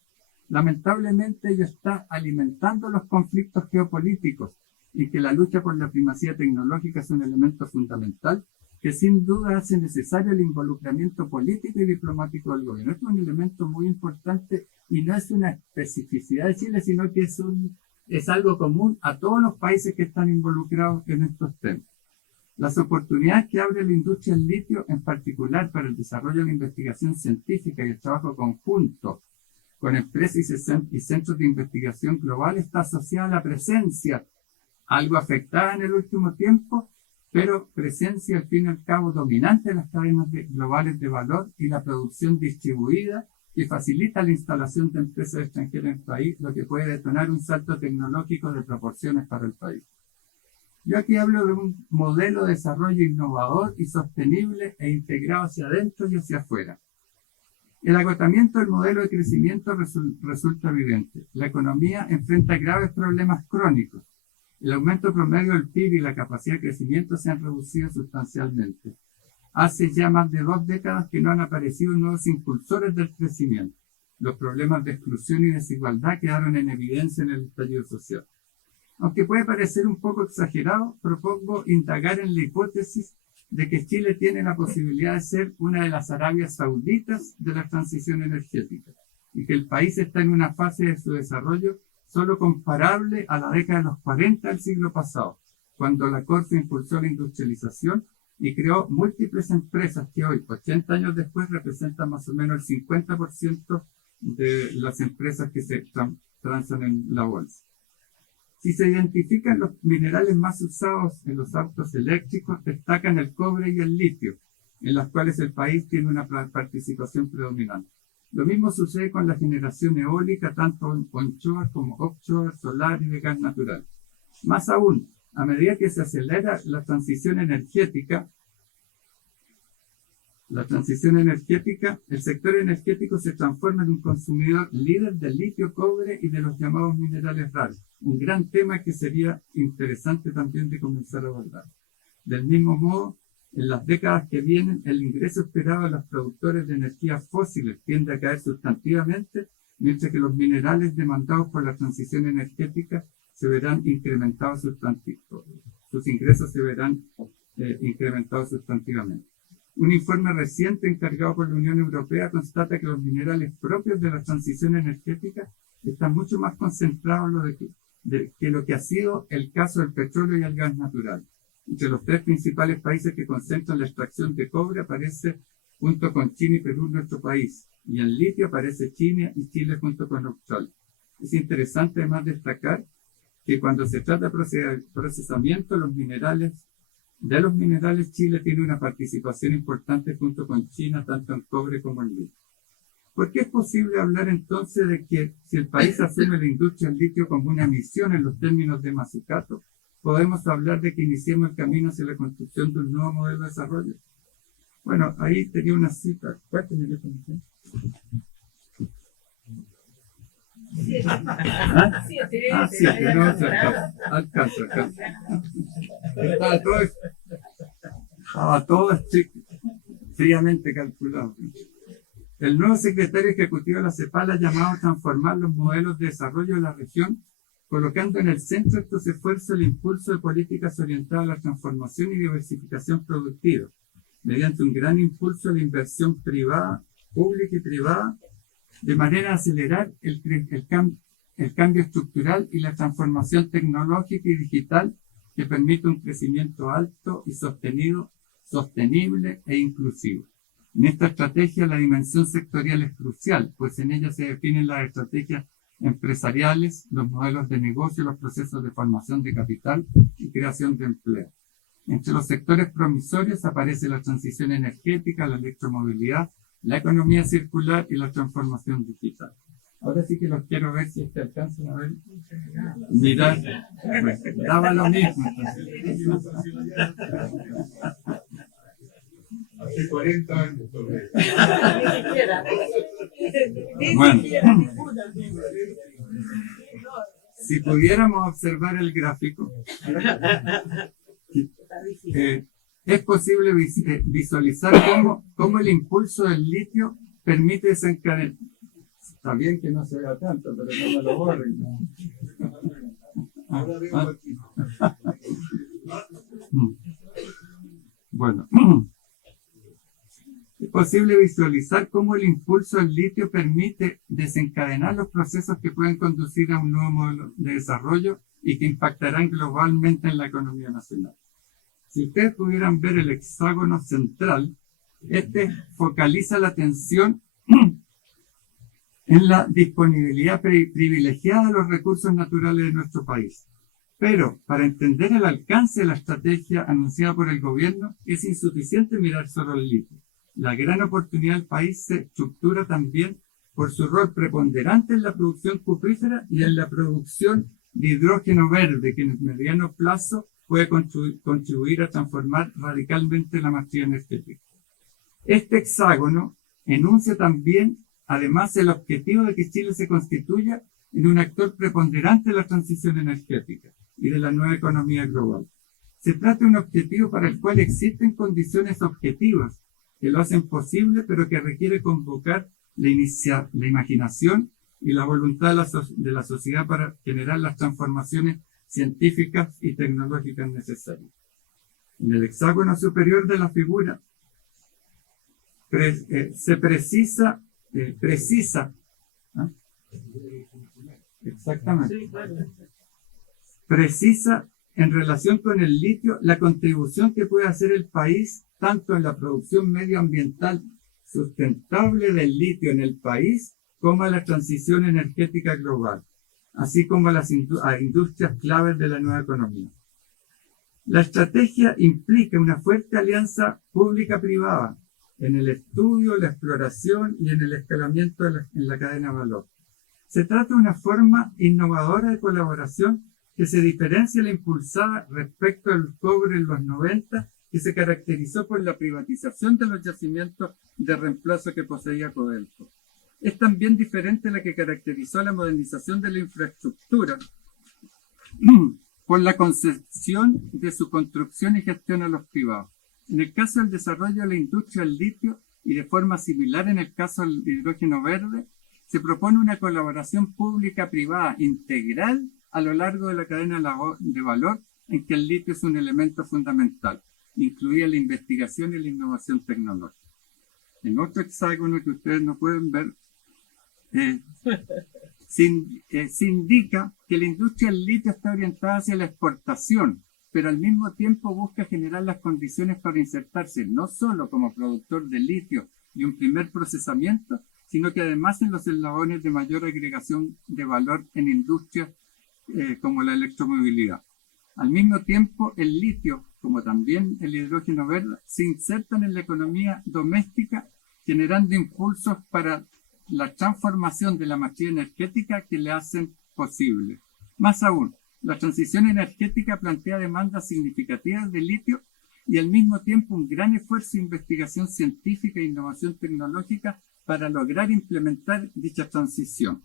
Lamentablemente, ello está alimentando los conflictos geopolíticos y que la lucha por la primacía tecnológica es un elemento fundamental que sin duda hace necesario el involucramiento político y diplomático del gobierno. Esto es un elemento muy importante y no es una especificidad de Chile, sino que es algo común a todos los países que están involucrados en estos temas. Las oportunidades que abre la industria del litio, en particular para el desarrollo de la investigación científica y el trabajo conjunto con empresas y centros de investigación global, está asociada a la presencia, algo afectada en el último tiempo, pero presencia al fin y al cabo dominante de las cadenas globales de valor y la producción distribuida que facilita la instalación de empresas extranjeras en el país, lo que puede detonar un salto tecnológico de proporciones para el país. Yo aquí hablo de un modelo de desarrollo innovador y sostenible e integrado hacia adentro y hacia afuera. El agotamiento del modelo de crecimiento resulta evidente. La economía enfrenta graves problemas crónicos. El aumento promedio del PIB y la capacidad de crecimiento se han reducido sustancialmente. Hace ya más de 2 décadas que no han aparecido nuevos impulsores del crecimiento. Los problemas de exclusión y desigualdad quedaron en evidencia en el estallido social. Aunque puede parecer un poco exagerado, propongo indagar en la hipótesis de que Chile tiene la posibilidad de ser una de las Arabias Sauditas de la transición energética y que el país está en una fase de su desarrollo solo comparable a la década de los 40 del siglo pasado, cuando la Corfo impulsó la industrialización y creó múltiples empresas que hoy, 80 años después, representan más o menos el 50% de las empresas que se transan en la bolsa. Si se identifican los minerales más usados en los autos eléctricos, destacan el cobre y el litio, en los cuales el país tiene una participación predominante. Lo mismo sucede con la generación eólica, tanto onshore como offshore, solar y de gas natural. Más aún, a medida que se acelera la transición energética, el sector energético se transforma en un consumidor líder del litio, cobre y de los llamados minerales raros. Un gran tema que sería interesante también de comenzar a abordar. Del mismo modo, en las décadas que vienen, el ingreso esperado de los productores de energías fósiles tiende a caer sustantivamente, mientras que los minerales demandados por la transición energética se verán incrementados sus ingresos se verán incrementados sustantivamente. Un informe reciente encargado por la Unión Europea constata que los minerales propios de la transición energética están mucho más concentrados que lo que ha sido el caso del petróleo y el gas natural. Entre los 3 principales países que concentran la extracción de cobre aparece junto con China y Perú nuestro país, y en litio aparece China y Chile junto con Australia. Es interesante además destacar que cuando se trata de procesamiento, los minerales De los minerales, Chile tiene una participación importante junto con China, tanto en cobre como en litio. ¿Por qué es posible hablar entonces de que si el país asume la industria del litio como una misión en los términos de Mazzucato, podemos hablar de que iniciemos el camino hacia la construcción de un nuevo modelo de desarrollo? Bueno, ahí tenía una cita. ¿Cuál tenía que conocer? Siete, no, alcanza. Estaba todo fríamente calculado. El nuevo secretario ejecutivo de la CEPAL ha llamado a transformar los modelos de desarrollo de la región, colocando en el centro de estos esfuerzos el impulso de políticas orientadas a la transformación y diversificación productiva, mediante un gran impulso a la inversión privada, pública y privada, de manera a acelerar el cambio estructural y la transformación tecnológica y digital que permite un crecimiento alto y sostenible e inclusivo. En esta estrategia la dimensión sectorial es crucial, pues en ella se definen las estrategias empresariales, los modelos de negocio, los procesos de formación de capital y creación de empleo. Entre los sectores promisorios aparece la transición energética, la electromovilidad, la economía circular y la transformación digital. Ahora sí que los quiero ver si alcanzan a ver. Mirar, pues, daba lo mismo. Hace 40 años. Bueno, si pudiéramos observar el gráfico, es posible visualizar cómo el impulso del litio permite desencadenar. Está bien que no se vea tanto, pero no me lo borren. Bueno, es posible visualizar cómo el impulso del litio permite desencadenar los procesos que pueden conducir a un nuevo modelo de desarrollo y que impactarán globalmente en la economía nacional. Si ustedes pudieran ver el hexágono central, este focaliza la atención en la disponibilidad privilegiada de los recursos naturales de nuestro país. Pero para entender el alcance de la estrategia anunciada por el gobierno, es insuficiente mirar solo el litio. La gran oportunidad del país se estructura también por su rol preponderante en la producción cuprífera y en la producción de hidrógeno verde, que en el mediano plazo puede contribuir a transformar radicalmente la matriz energética. Este hexágono enuncia también, además, el objetivo de que Chile se constituya en un actor preponderante de la transición energética y de la nueva economía global. Se trata de un objetivo para el cual existen condiciones objetivas que lo hacen posible, pero que requiere convocar la imaginación y la voluntad de la sociedad para generar las transformaciones científicas y tecnológicas necesarias. En el hexágono superior de la figura se precisa en relación con el litio la contribución que puede hacer el país tanto en la producción medioambiental sustentable del litio en el país como a la transición energética global, así como a las industrias claves de la nueva economía. La estrategia implica una fuerte alianza pública-privada en el estudio, la exploración y en el escalamiento en la cadena de valor. Se trata de una forma innovadora de colaboración que se diferencia de la impulsada respecto al cobre en los 90, que se caracterizó por la privatización de los yacimientos de reemplazo que poseía Codelco. Es también diferente a la que caracterizó la modernización de la infraestructura por la concesión de su construcción y gestión a los privados. En el caso del desarrollo de la industria del litio y de forma similar en el caso del hidrógeno verde, se propone una colaboración pública-privada integral a lo largo de la cadena de valor en que el litio es un elemento fundamental, incluida la investigación y la innovación tecnológica. En otro hexágono que ustedes no pueden ver, se indica que la industria del litio está orientada hacia la exportación, pero al mismo tiempo busca generar las condiciones para insertarse no solo como productor de litio y un primer procesamiento, sino que además en los eslabones de mayor agregación de valor en industrias como la electromovilidad. Al mismo tiempo, el litio como también el hidrógeno verde, se insertan en la economía doméstica, generando impulsos para la transformación de la matriz energética que le hacen posible. Más aún, la transición energética plantea demandas significativas de litio y al mismo tiempo un gran esfuerzo de investigación científica e innovación tecnológica para lograr implementar dicha transición.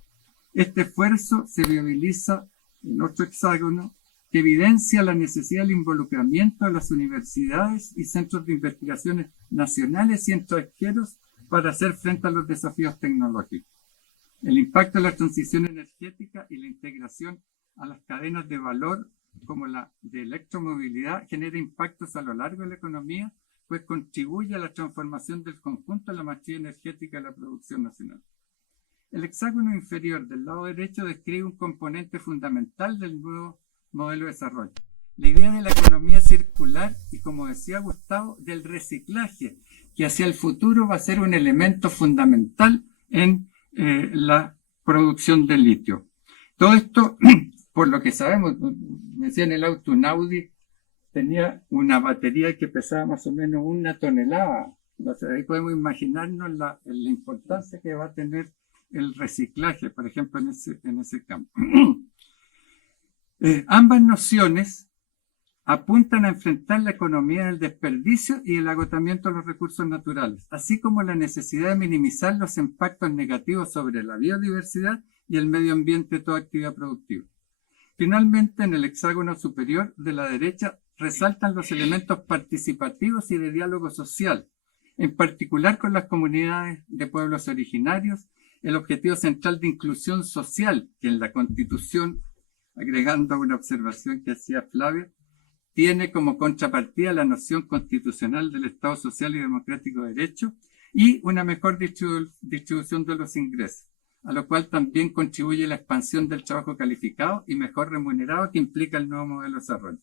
Este esfuerzo se viabiliza en otro hexágono que evidencia la necesidad del involucramiento de las universidades y centros de investigaciones nacionales y extranjeros para hacer frente a los desafíos tecnológicos. El impacto de la transición energética y la integración a las cadenas de valor como la de electromovilidad genera impactos a lo largo de la economía, pues contribuye a la transformación del conjunto de la matriz energética de la producción nacional. El hexágono inferior del lado derecho describe un componente fundamental del nuevo modelo de desarrollo. La idea de la economía circular y, como decía Gustavo, del reciclaje, que hacia el futuro va a ser un elemento fundamental en la producción de litio. Todo esto, por lo que sabemos, me decían el auto, un Audi tenía una batería que pesaba más o menos 1 tonelada. O sea, ahí podemos imaginarnos la importancia que va a tener el reciclaje, por ejemplo, en ese campo. Ambas nociones apuntan a enfrentar la economía del desperdicio y el agotamiento de los recursos naturales, así como la necesidad de minimizar los impactos negativos sobre la biodiversidad y el medio ambiente de toda actividad productiva. Finalmente, en el hexágono superior de la derecha resaltan los elementos participativos y de diálogo social, en particular con las comunidades de pueblos originarios, el objetivo central de inclusión social, que en la Constitución, agregando una observación que hacía Flavia, tiene como contrapartida la noción constitucional del Estado social y democrático de derecho y una mejor distribución de los ingresos, a lo cual también contribuye la expansión del trabajo calificado y mejor remunerado que implica el nuevo modelo de desarrollo.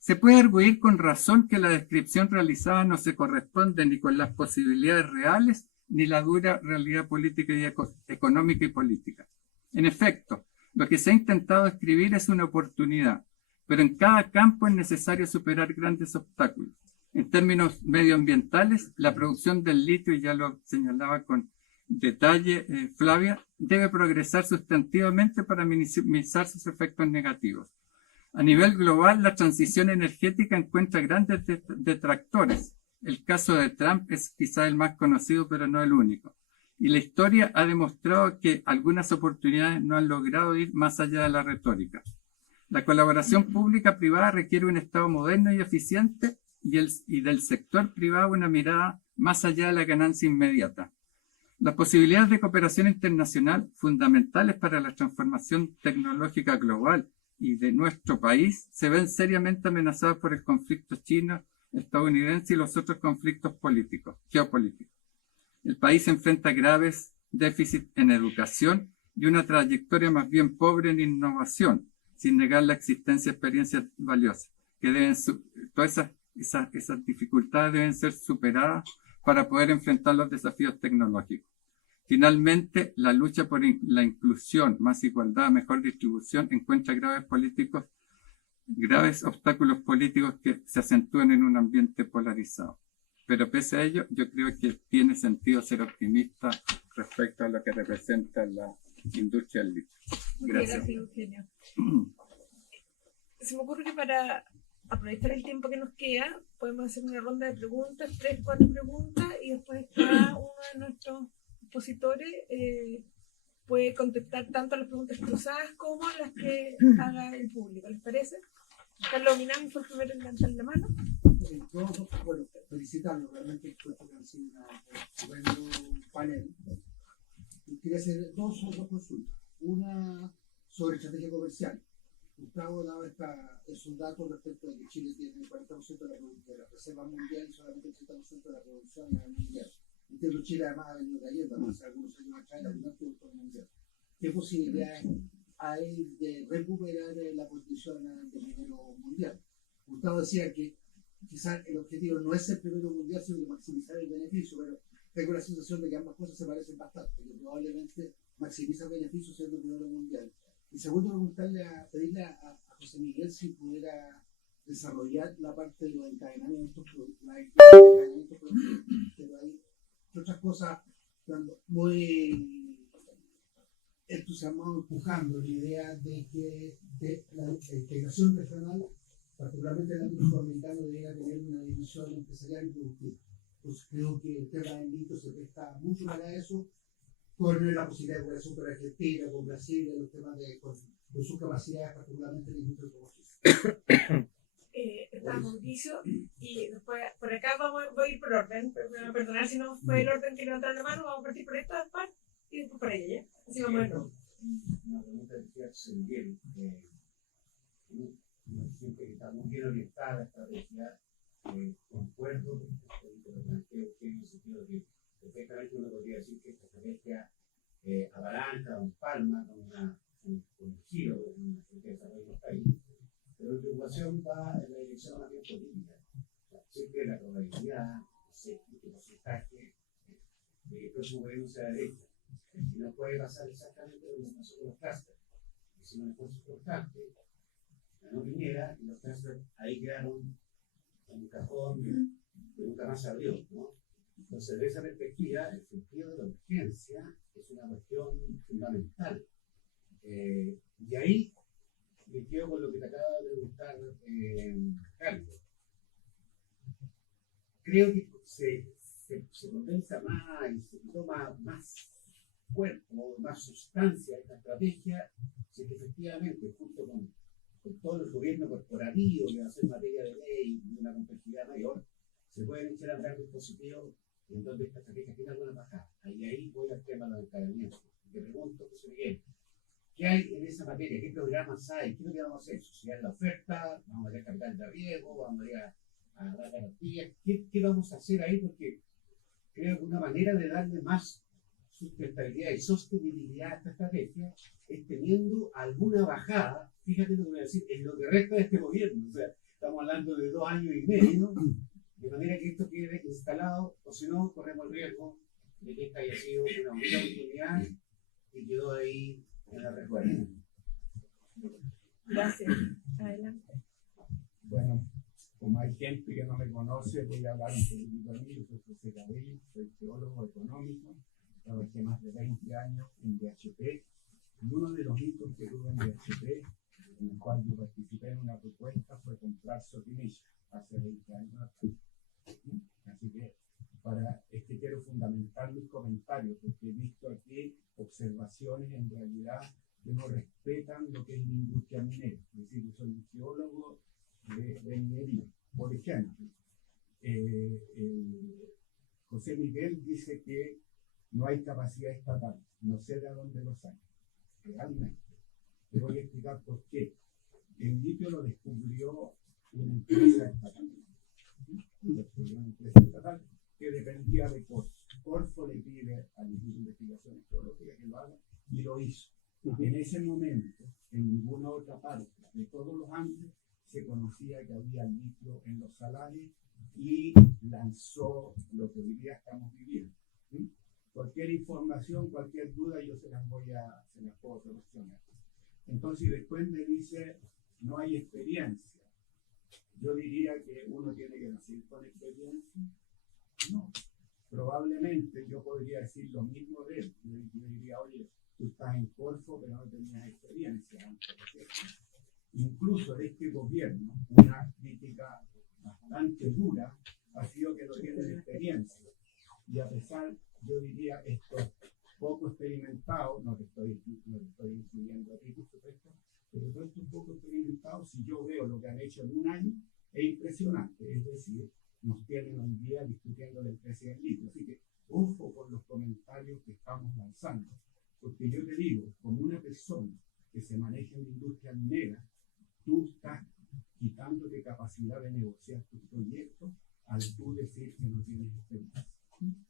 Se puede arguir con razón que la descripción realizada no se corresponde ni con las posibilidades reales ni la dura realidad política y económica y política. En efecto, lo que se ha intentado describir es una oportunidad, pero en cada campo es necesario superar grandes obstáculos. En términos medioambientales, la producción del litio, y ya lo señalaba con detalle Flavia, debe progresar sustantivamente para minimizar sus efectos negativos. A nivel global, la transición energética encuentra grandes detractores. El caso de Trump es quizá el más conocido, pero no el único. Y la historia ha demostrado que algunas oportunidades no han logrado ir más allá de la retórica. La colaboración pública-privada requiere un Estado moderno y eficiente y del sector privado una mirada más allá de la ganancia inmediata. Las posibilidades de cooperación internacional fundamentales para la transformación tecnológica global y de nuestro país se ven seriamente amenazadas por el conflicto chino, estadounidense y los otros conflictos geopolíticos. El país enfrenta graves déficits en educación y una trayectoria más bien pobre en innovación, sin negar la existencia de experiencias valiosas, que todas esas dificultades deben ser superadas para poder enfrentar los desafíos tecnológicos. Finalmente, la lucha por la inclusión, más igualdad, mejor distribución, encuentra graves obstáculos políticos que se acentúan en un ambiente polarizado. Pero pese a ello, yo creo que tiene sentido ser optimista respecto a lo que representa la industria del litio. Gracias. Gracias, Eugenio. Se me ocurre que para aprovechar el tiempo que nos queda, podemos hacer una ronda de preguntas, 3, 4 preguntas, y después cada uno de nuestros expositores puede contestar tanto a las preguntas cruzadas como a las que haga el público. ¿Les parece? Carlos Minami fue el primero en levantar la mano. Bueno, felicitarlos, realmente encuentro que han sido un buen panel. Y quería hacer dos consultas. Una sobre estrategia comercial. Gustavo daba esos datos respecto de que Chile tiene el 40% de la reserva mundial y solamente el 30% de la producción mundial. Entiendo Chile además ha venido cayendo, hace algunos años atrás era el primer productor mundial. ¿Qué posibilidades hay de recuperar la posición de minero mundial? Gustavo decía que quizás el objetivo no es el primero mundial, sino que maximizar el beneficio, pero tengo la sensación de que ambas cosas se parecen bastante, que probablemente maximiza el beneficio siendo el primero mundial. Y segundo, pedirle a José Miguel si pudiera desarrollar la parte de los encadenamientos, pero hay otras cosas muy entusiasmado empujando la idea de que la integración regional, particularmente en el ámbito sudamericano, debería tener una dimensión empresarial y productiva. Pues creo que el tema del litio se presta mucho para eso, con la posibilidad de cooperación con Argentina, con Brasil, en los temas con sus capacidades, particularmente en la industria automotriz. Está Mauricio, y después por acá voy a ir por orden, pero me van a perdonar si no fue el orden que levantaron la mano, vamos a partir por esta parte y después por ella, ¿ya? Así vamos a ir. Una pregunta que hace Miguel. Siempre que está muy bien orientada la estrategia, concuerdo con que lo planteo en el sentido de que perfectamente uno podría decir que esta estrategia apalanca o empalma con un giro en una estrategia de desarrollo del país, pero mi preocupación va en la dirección más bien política. Siempre la probabilidad, el porcentaje de que el próximo gobierno sea de derecha. Y no puede pasar exactamente lo que pasó con los clústeres. Hicimos un esfuerzo constante, ganó Piñera, y los clústeres ahí quedaron en un cajón que nunca más se abrió, ¿no? Entonces, de esa perspectiva, el sentido de la urgencia es una cuestión fundamental. Y ahí me quedo con lo que te acaba de preguntar, Carlos. Creo que se condensa más y se toma más cuerpo, más sustancia esta estrategia, si que efectivamente, junto con todo el gobierno corporativo que va a ser materia de ley y una complejidad mayor, se pueden echar a andar dispositivos en donde esta estrategia tiene alguna bajada. Ahí voy al tema de los encadenamientos. Te pregunto, José Miguel, ¿qué hay en esa materia? ¿Qué programas hay? ¿Qué es lo que vamos a hacer? ¿Sociedad la oferta? ¿Vamos a hacer capital de riesgo? ¿Vamos a ir a dar garantías? ¿Qué vamos a hacer ahí? Porque creo que una manera de darle más sustentabilidad y sostenibilidad a esta estrategia es teniendo alguna bajada, fíjate lo que voy a decir, en lo que resta de este gobierno. O sea, estamos hablando de 2 años y medio, de manera que esto quede instalado, o si no, corremos el riesgo de que esta haya sido una única oportunidad y quedó ahí en la recuerda. Gracias. Adelante. Bueno, como hay gente que no me conoce, voy a hablar un poquitito de mí. Yo soy José Gabriel, soy teólogo económico, trabajé más de 20 años en DHP, y uno de los hitos que tuve en DHP, en el cual yo participé en una propuesta, fue comprar Sotinish hace 20 años atrás. Así que es que quiero fundamentar mis comentarios, porque he visto aquí observaciones en realidad que no respetan lo que es la industria minera. Es decir, yo soy un geólogo de minería. Por ejemplo, José Miguel dice que no hay capacidad estatal. No sé de dónde lo saca, realmente. Te voy a explicar por qué. El litio lo descubrió una empresa estatal. Que dependía de Corfo. Corfo le pide al Instituto de Investigaciones Geológicas que lo haga y lo hizo. En ese momento, en ninguna otra parte de todos los Andes se conocía que había litio en los salares y lanzó lo que hoy día estamos viviendo. ¿Sí? Cualquier información, cualquier duda, yo se las puedo proporcionar. Entonces, después me dice, no hay experiencia. Yo diría que uno tiene que nacer con experiencia. No. Probablemente yo podría decir lo mismo de él. Yo diría, oye, tú estás en Corfo, pero no tenías experiencia antes, ¿cierto? Incluso de este gobierno, una crítica bastante dura ha sido que no tienen experiencia. Y a pesar, yo diría, esto poco experimentado, no te estoy incluyendo a ti, por supuesto, pero todo esto poco experimentado, si yo veo lo que han hecho en un año, es impresionante. Es decir, nos tienen hoy día discutiendo del precio del litio. Así que, ojo con los comentarios que estamos lanzando. Porque yo te digo, como una persona que se maneja en la industria minera, tú estás quitándote capacidad de negociar tus proyectos al tú decir que no tienes experiencia.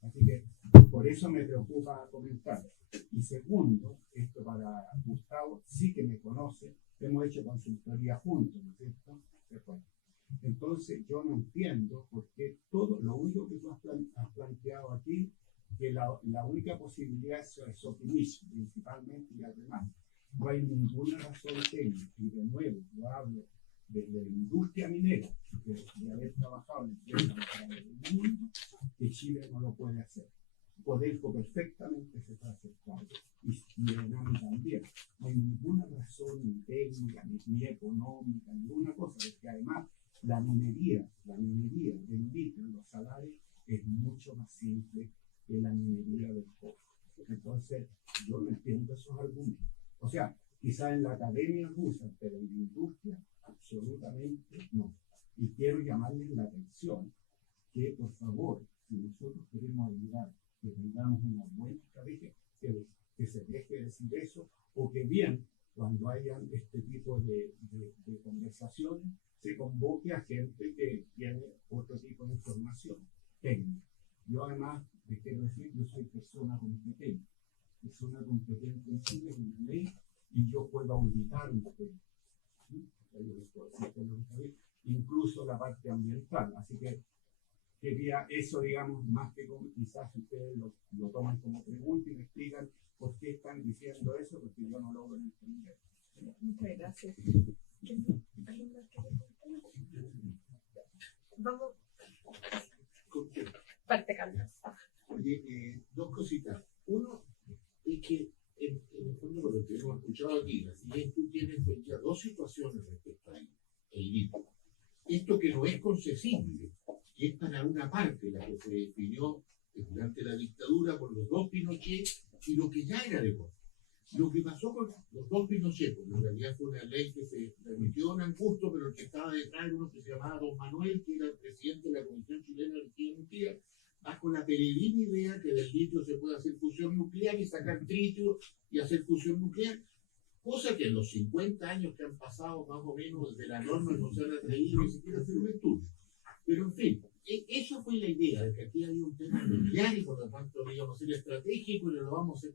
Así que por eso me preocupa comentar. Y segundo, esto para Gustavo, sí que me conoce, hemos hecho consultoría juntos, ¿no es cierto? Entonces yo no entiendo por qué todo, lo único que tú has planteado aquí, que la única posibilidad es optimismo, principalmente y además. No hay ninguna razón técnica, y de nuevo, yo hablo desde la industria minera, de haber trabajado en el pleno del mundo, que Chile no lo puede hacer. Codelco perfectamente se puede hacer cargo, y Enami también. No hay ninguna razón ni técnica, ni económica, ninguna cosa, porque además la minería del litio, los salarios, es mucho más simple que la minería del cobre. Entonces, yo no entiendo esos argumentos. O sea, quizás en la academia rusa, pero en la industria, absolutamente no. Y quiero llamarles la atención que, por favor, si nosotros queremos ayudar, que tengamos una buena estrategia, que se deje decir eso, o que bien, cuando hayan este tipo de conversaciones, se convoque a gente que tiene otro tipo de información técnica. Yo además, les quiero decir, yo soy persona competente en Chile, en la ley, y yo puedo auditar un proyecto. Incluso la parte ambiental. Así que quería eso, digamos, más que como quizás ustedes lo toman como pregunta y me explican por qué están diciendo eso, porque yo no logro entender. Muchas gracias. Vamos. Parte Carlos. Oye, dos cositas. Uno es que, en el fondo, por lo que hemos escuchado aquí, si bien tú tienes ya dos situaciones respecto a el litio. Esto que no es concesible, que es para una parte la que se definió durante la dictadura por los dos Pinochet y lo que ya era de Corfo. Lo que pasó con los dos Pinochet, porque en realidad fue una ley que se remitió a Angusto, pero el que estaba detrás era uno que se llamaba Don Manuel, que era el presidente de la Comisión Chilena de Energía Nuclear, bajo la peregrina idea que del litio se puede hacer fusión nuclear y sacar tritio y hacer fusión nuclear, cosa que en los 50 años que han pasado más o menos desde la norma no se han atrevido ni siquiera a hacer un estudio. Pero en fin, esa fue la idea, de que aquí había un tema nuclear y por lo tanto lo íbamos a hacer estratégico y lo vamos a hacer.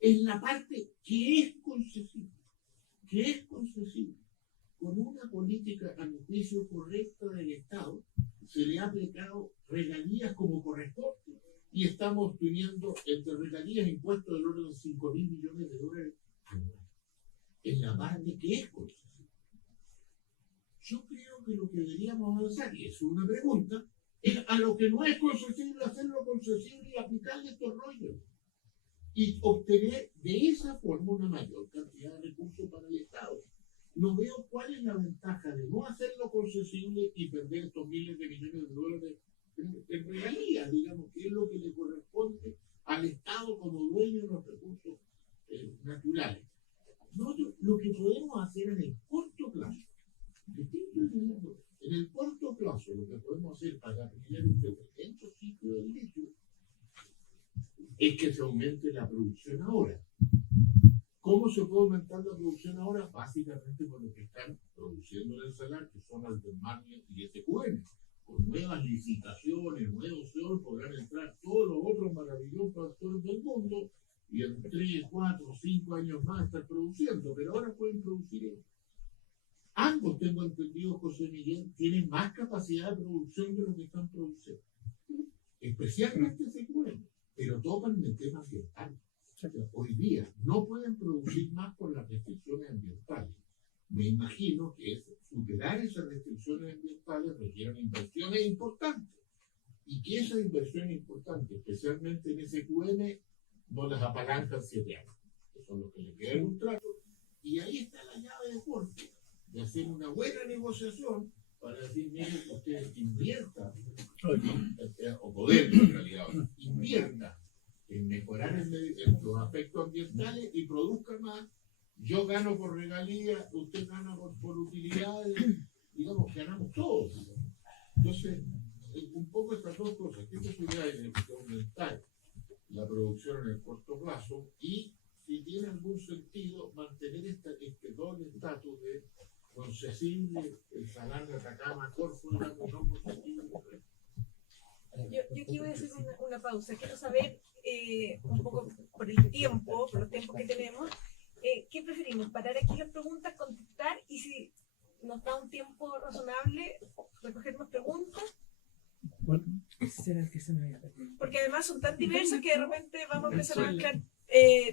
En la parte que es concesible, con una política a mi juicio correcta del Estado, se le ha aplicado regalías como corresponde y estamos teniendo entre regalías impuestos del orden de $5.000 millones en la parte que es concesible. Yo creo que lo que deberíamos avanzar, y es una pregunta, es a lo que no es concesible hacerlo concesible y aplicarle estos rollos y obtener de esa forma una mayor cantidad de recursos para el Estado. No veo cuál es la ventaja de no hacerlo concesible y perder estos miles de millones de dólares en regalías, digamos, que es lo que le corresponde al Estado como dueño de los recursos naturales. Nosotros lo que podemos hacer en el corto plazo, en el corto plazo, lo que podemos hacer para tener un pequeño ciclo del litio es que se aumente la producción ahora. ¿Cómo se puede aumentar la producción ahora? Básicamente por lo que están produciendo en el salar, que son Aldermania y SQM. Con nuevas licitaciones, nuevos SEOL, podrán entrar todos los otros maravillosos actores del mundo y en 3, 4, 5 años más estar produciendo, pero ahora pueden producir ellos. Ambos, tengo entendido, José Miguel, tienen más capacidad de producción de lo que están produciendo. Especialmente SQM, pero topan el tema ambiental. Hoy día no pueden producir más por las restricciones ambientales. Me imagino que superar esas restricciones ambientales requieren inversiones importantes. Y que esas inversiones importantes, especialmente en SQM, no las apalancan 7 años. Que son los que le quedan un trato. Y ahí está la llave de Corfo, de hacer una buena negociación para decir, miren, ustedes inviertan, o poder en realidad, inviertan en mejorar los aspectos ambientales y produzcan más. Yo gano por regalías, usted gana por utilidades, digamos, ganamos todos. Entonces, un poco estas dos cosas, ¿qué posibilidades de aumentar la producción en el corto plazo? Y si tiene algún sentido mantener este doble estatus de concesible, el salar de Atacama, Corfo, y no concesible. Yo aquí voy a hacer una pausa. Quiero saber, un poco por el tiempo, por los tiempos que tenemos, ¿qué preferimos? ¿Parar aquí las preguntas, contestar y si nos da un tiempo razonable, recoger más preguntas? Bueno, porque además son tan diversas que de repente vamos a empezar a mezclar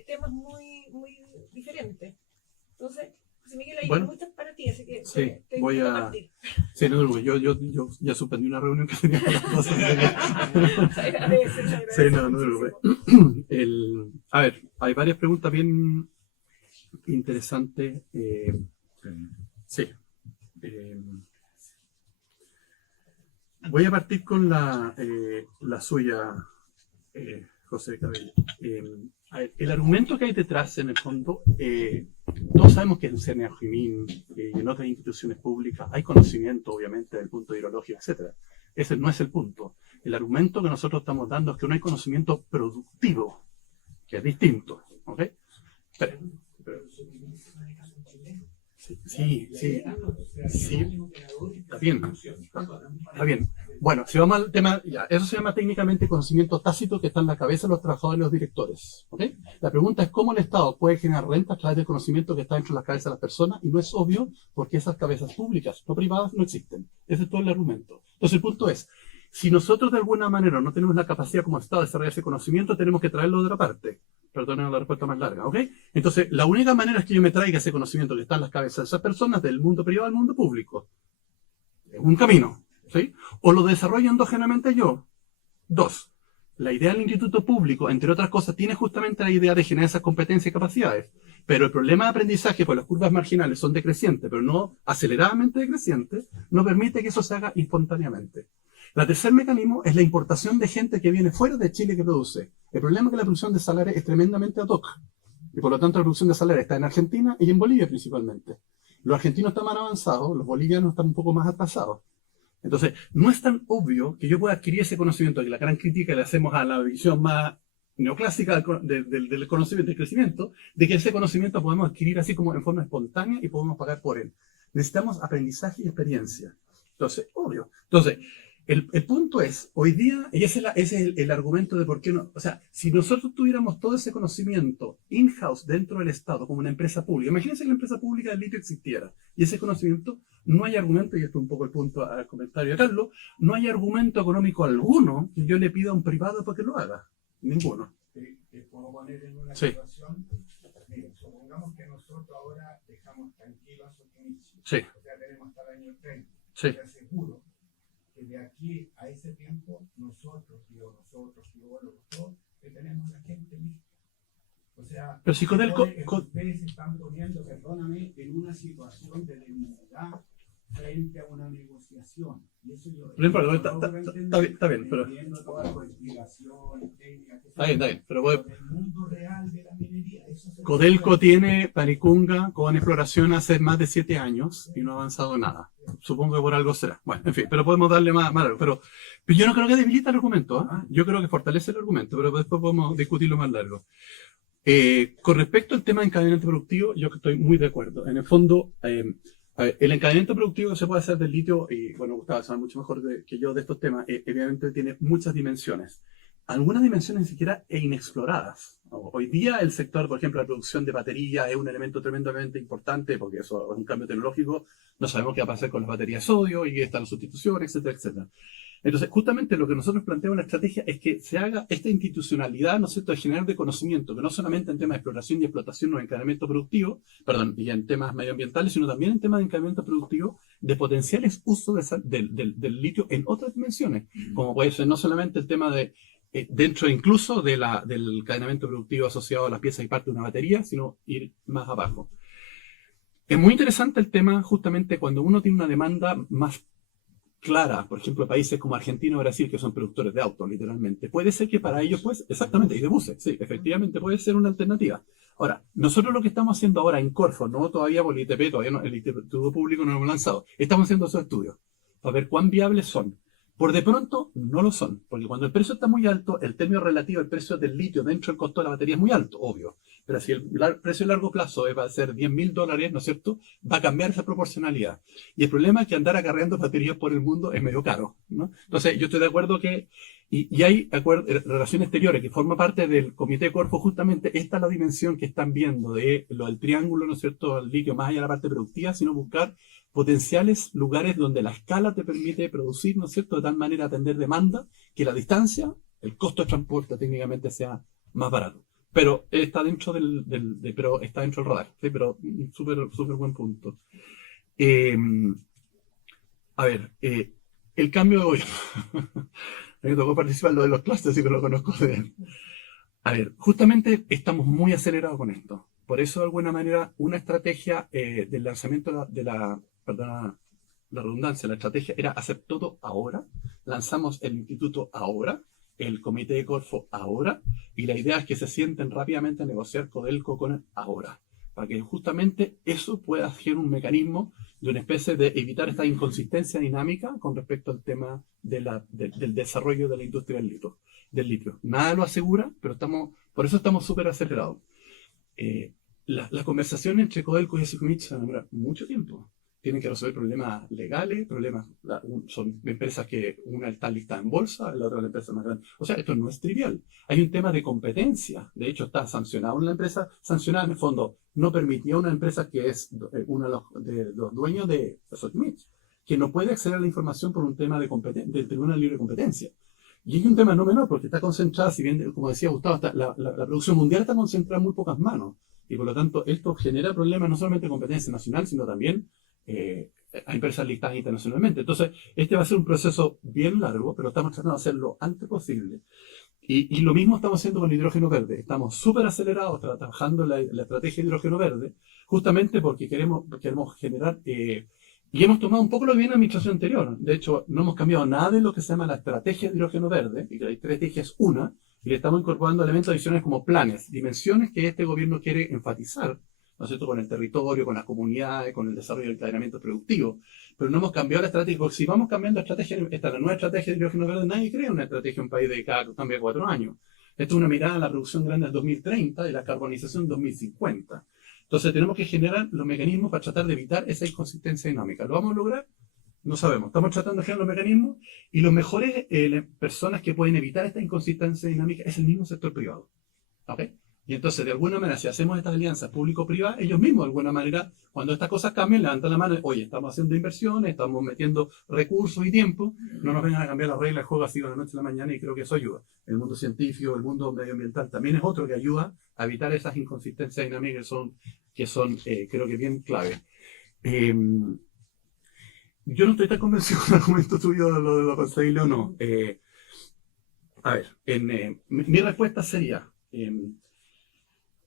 temas muy, muy diferentes. Entonces, José José Miguel, hay Bueno. muchas para ti, así que Sí, te voy invito a- partir. Sí, no, no, yo ya suspendí una reunión que tenía con las cosas. Se agradece, se agradece Sí, no, no, muchísimo. a ver, hay varias preguntas bien interesantes. Sí. Eh, voy a partir con la suya, José Cabello. A ver, el argumento que hay detrás, en el fondo, todos sabemos que en CNA Jimin y en otras instituciones públicas hay conocimiento, obviamente, del punto ideológico, etc. Ese no es el punto. El argumento que nosotros estamos dando es que no hay conocimiento productivo, que es distinto. ¿Ok? Espera. Sí, está bien. Está bien. Bueno, si vamos al tema, ya, eso se llama técnicamente conocimiento tácito que está en la cabeza de los trabajadores y los directores. ¿Ok? La pregunta es cómo el Estado puede generar renta a través del conocimiento que está dentro de las cabezas de las personas, y no es obvio porque esas cabezas públicas, no privadas, no existen. Ese es todo el argumento. Entonces el punto es, si nosotros de alguna manera no tenemos la capacidad como Estado de desarrollar ese conocimiento, tenemos que traerlo de otra parte. Perdonen la respuesta más larga, ¿ok? Entonces, la única manera es que yo me traiga ese conocimiento que está en las cabezas de esas personas del mundo privado al mundo público. Es un camino, ¿sí? O lo desarrollo endógenamente yo. Dos, la idea del instituto público, entre otras cosas, tiene justamente la idea de generar esas competencias y capacidades. Pero el problema de aprendizaje, pues las curvas marginales son decrecientes, pero no aceleradamente decrecientes, no permite que eso se haga espontáneamente. El tercer mecanismo es la importación de gente que viene fuera de Chile que produce. El problema es que la producción de salarios es tremendamente ad hoc. Y por lo tanto la producción de salarios está en Argentina y en Bolivia principalmente. Los argentinos están más avanzados, los bolivianos están un poco más atrasados. Entonces, no es tan obvio que yo pueda adquirir ese conocimiento, que la gran crítica le hacemos a la visión más neoclásica del conocimiento, del crecimiento, de que ese conocimiento podemos adquirir así como en forma espontánea y podemos pagar por él. Necesitamos aprendizaje y experiencia. Entonces, obvio. Entonces, el punto es, hoy día, y ese es el argumento de por qué no, o sea, si nosotros tuviéramos todo ese conocimiento in-house dentro del Estado, como una empresa pública, imagínense que la empresa pública del litio existiera, y ese conocimiento, no hay argumento, y esto es un poco el punto al comentario de Carlos, no hay argumento económico alguno que yo le pida a un privado para que lo haga, ninguno. Te puedo poner en una Sí. situación. Mira, supongamos que nosotros ahora dejamos tranquilos a Fujitsu. Sí. O sea, tenemos hasta el año 30. Sí. Te aseguro que de aquí a ese tiempo, nosotros, todos, que tenemos la gente lista. O sea, Pero si ustedes se están poniendo, perdóname, en una situación de debilidad frente a una negociación. Y eso yo. No importa, está bien, pero. Entiendo toda la investigación, técnica, Está bien, pero del mundo real de la minería. Eso se Codelco tiene Panicunga con exploración hace más de 7 años y no ha avanzado nada. Supongo que por algo será. Bueno, en fin, pero podemos darle más largo. Pero yo no creo que debilita el argumento, ¿eh? Yo creo que fortalece el argumento, pero después podemos discutirlo más largo. Con respecto al tema de encadenamiento productivo, yo estoy muy de acuerdo. En el fondo, a ver, el encadenamiento productivo que se puede hacer del litio, y bueno, Gustavo sabe mucho mejor que yo de estos temas, obviamente tiene muchas dimensiones. Algunas dimensiones ni siquiera inexploradas. Hoy día el sector, por ejemplo, la producción de baterías es un elemento tremendamente importante porque eso es un cambio tecnológico. No sabemos qué va a pasar con las baterías de sodio y están las sustituciones, etcétera, etcétera. Entonces, justamente lo que nosotros planteamos en la estrategia es que se haga esta institucionalidad, ¿no es cierto?, de generar de conocimiento, que no solamente en temas de exploración y explotación o encadenamiento productivo, perdón, y en temas medioambientales, sino también en temas de encadenamiento productivo, de potenciales usos del litio en otras dimensiones, como puede ser no solamente el tema de dentro incluso del encadenamiento productivo asociado a las piezas y partes de una batería, sino ir más abajo. Es muy interesante el tema justamente cuando uno tiene una demanda más clara, por ejemplo, países como Argentina o Brasil, que son productores de autos, literalmente. Puede ser que para ellos, pues, exactamente, y de buses, sí, efectivamente puede ser una alternativa. Ahora, nosotros lo que estamos haciendo ahora en Corfo, no todavía por el ITP, todavía no, el Instituto Público no lo hemos lanzado, estamos haciendo esos estudios para ver cuán viables son. Por de pronto, no lo son, porque cuando el precio está muy alto, el término relativo al precio del litio dentro del costo de la batería es muy alto, obvio. Pero si el precio a largo plazo va a ser $10.000, ¿no es cierto?, va a cambiar esa proporcionalidad. Y el problema es que andar acarreando baterías por el mundo es medio caro, ¿no? Entonces, yo estoy de acuerdo que, y hay relaciones exteriores que forma parte del Comité de Corfo, justamente esta es la dimensión que están viendo de lo del triángulo, ¿no es cierto?, el litio, más allá de la parte productiva, sino buscar potenciales lugares donde la escala te permite producir, ¿no es cierto?, de tal manera atender demanda que la distancia, el costo de transporte técnicamente sea más barato. pero está dentro pero está dentro del radar, ¿sí? Pero súper súper buen punto. Eh, a ver, el cambio de gobierno. Me tocó participar en lo de los clústeres, así que lo conozco bien. A ver, justamente estamos muy acelerados con esto. Por eso, de alguna manera, una estrategia del lanzamiento perdona la redundancia, la estrategia era hacer todo ahora. Lanzamos el instituto ahora, el comité de Corfo ahora, y la idea es que se sienten rápidamente a negociar Codelco con él ahora, para que justamente eso pueda ser un mecanismo de una especie de evitar esta inconsistencia dinámica con respecto al tema del desarrollo de la industria del litio. Nada lo asegura, pero por eso estamos súper acelerados. La conversación entre Codelco y SQM se demora mucho tiempo. Tienen que resolver problemas legales, son empresas que una está listada en bolsa, la otra es la empresa más grande. O sea, esto no es trivial. Hay un tema de competencia. De hecho, está sancionada una empresa, sancionada en el fondo, no permitía a una empresa que es uno de los dueños de SQM, que no puede acceder a la información por un tema del Tribunal de Libre Competencia. Y hay un tema no menor, porque está concentrada, si bien, como decía Gustavo, la producción mundial está concentrada en muy pocas manos. Y por lo tanto, esto genera problemas no solamente de competencia nacional, sino también a empresas listadas internacionalmente. Entonces, este va a ser un proceso bien largo, pero estamos tratando de hacerlo lo antes posible. Y lo mismo estamos haciendo con el hidrógeno verde. Estamos súper acelerados trabajando en la estrategia de hidrógeno verde, justamente porque queremos generar... y hemos tomado un poco lo que viene en la administración anterior. De hecho, no hemos cambiado nada de lo que se llama la estrategia de hidrógeno verde, y que la estrategia es una, y le estamos incorporando elementos adicionales como planes, dimensiones que este gobierno quiere enfatizar, ¿no es cierto?, con el territorio, con las comunidades, con el desarrollo del encadenamiento productivo. Pero no hemos cambiado la estrategia, porque si vamos cambiando la estrategia, esta es la nueva estrategia de hidrógeno verde, nadie crea una estrategia en un país de cada cambia 4 años. Esto es una mirada a la producción grande del 2030 y la carbonización 2050. Entonces tenemos que generar los mecanismos para tratar de evitar esa inconsistencia dinámica. ¿Lo vamos a lograr? No sabemos. Estamos tratando de generar los mecanismos y los mejores personas que pueden evitar esta inconsistencia dinámica es el mismo sector privado. ¿Ok? Y entonces, de alguna manera, si hacemos estas alianzas público-privadas, ellos mismos, de alguna manera, cuando estas cosas cambian, levantan la mano, oye, estamos haciendo inversiones, estamos metiendo recursos y tiempo, no nos vengan a cambiar las reglas del juego así de la noche a la mañana, y creo que eso ayuda. El mundo científico, el mundo medioambiental también es otro que ayuda a evitar esas inconsistencias dinámicas que son creo que bien clave. Yo no estoy tan convencido del argumento tuyo de lo conseguible o no. A ver, mi respuesta sería...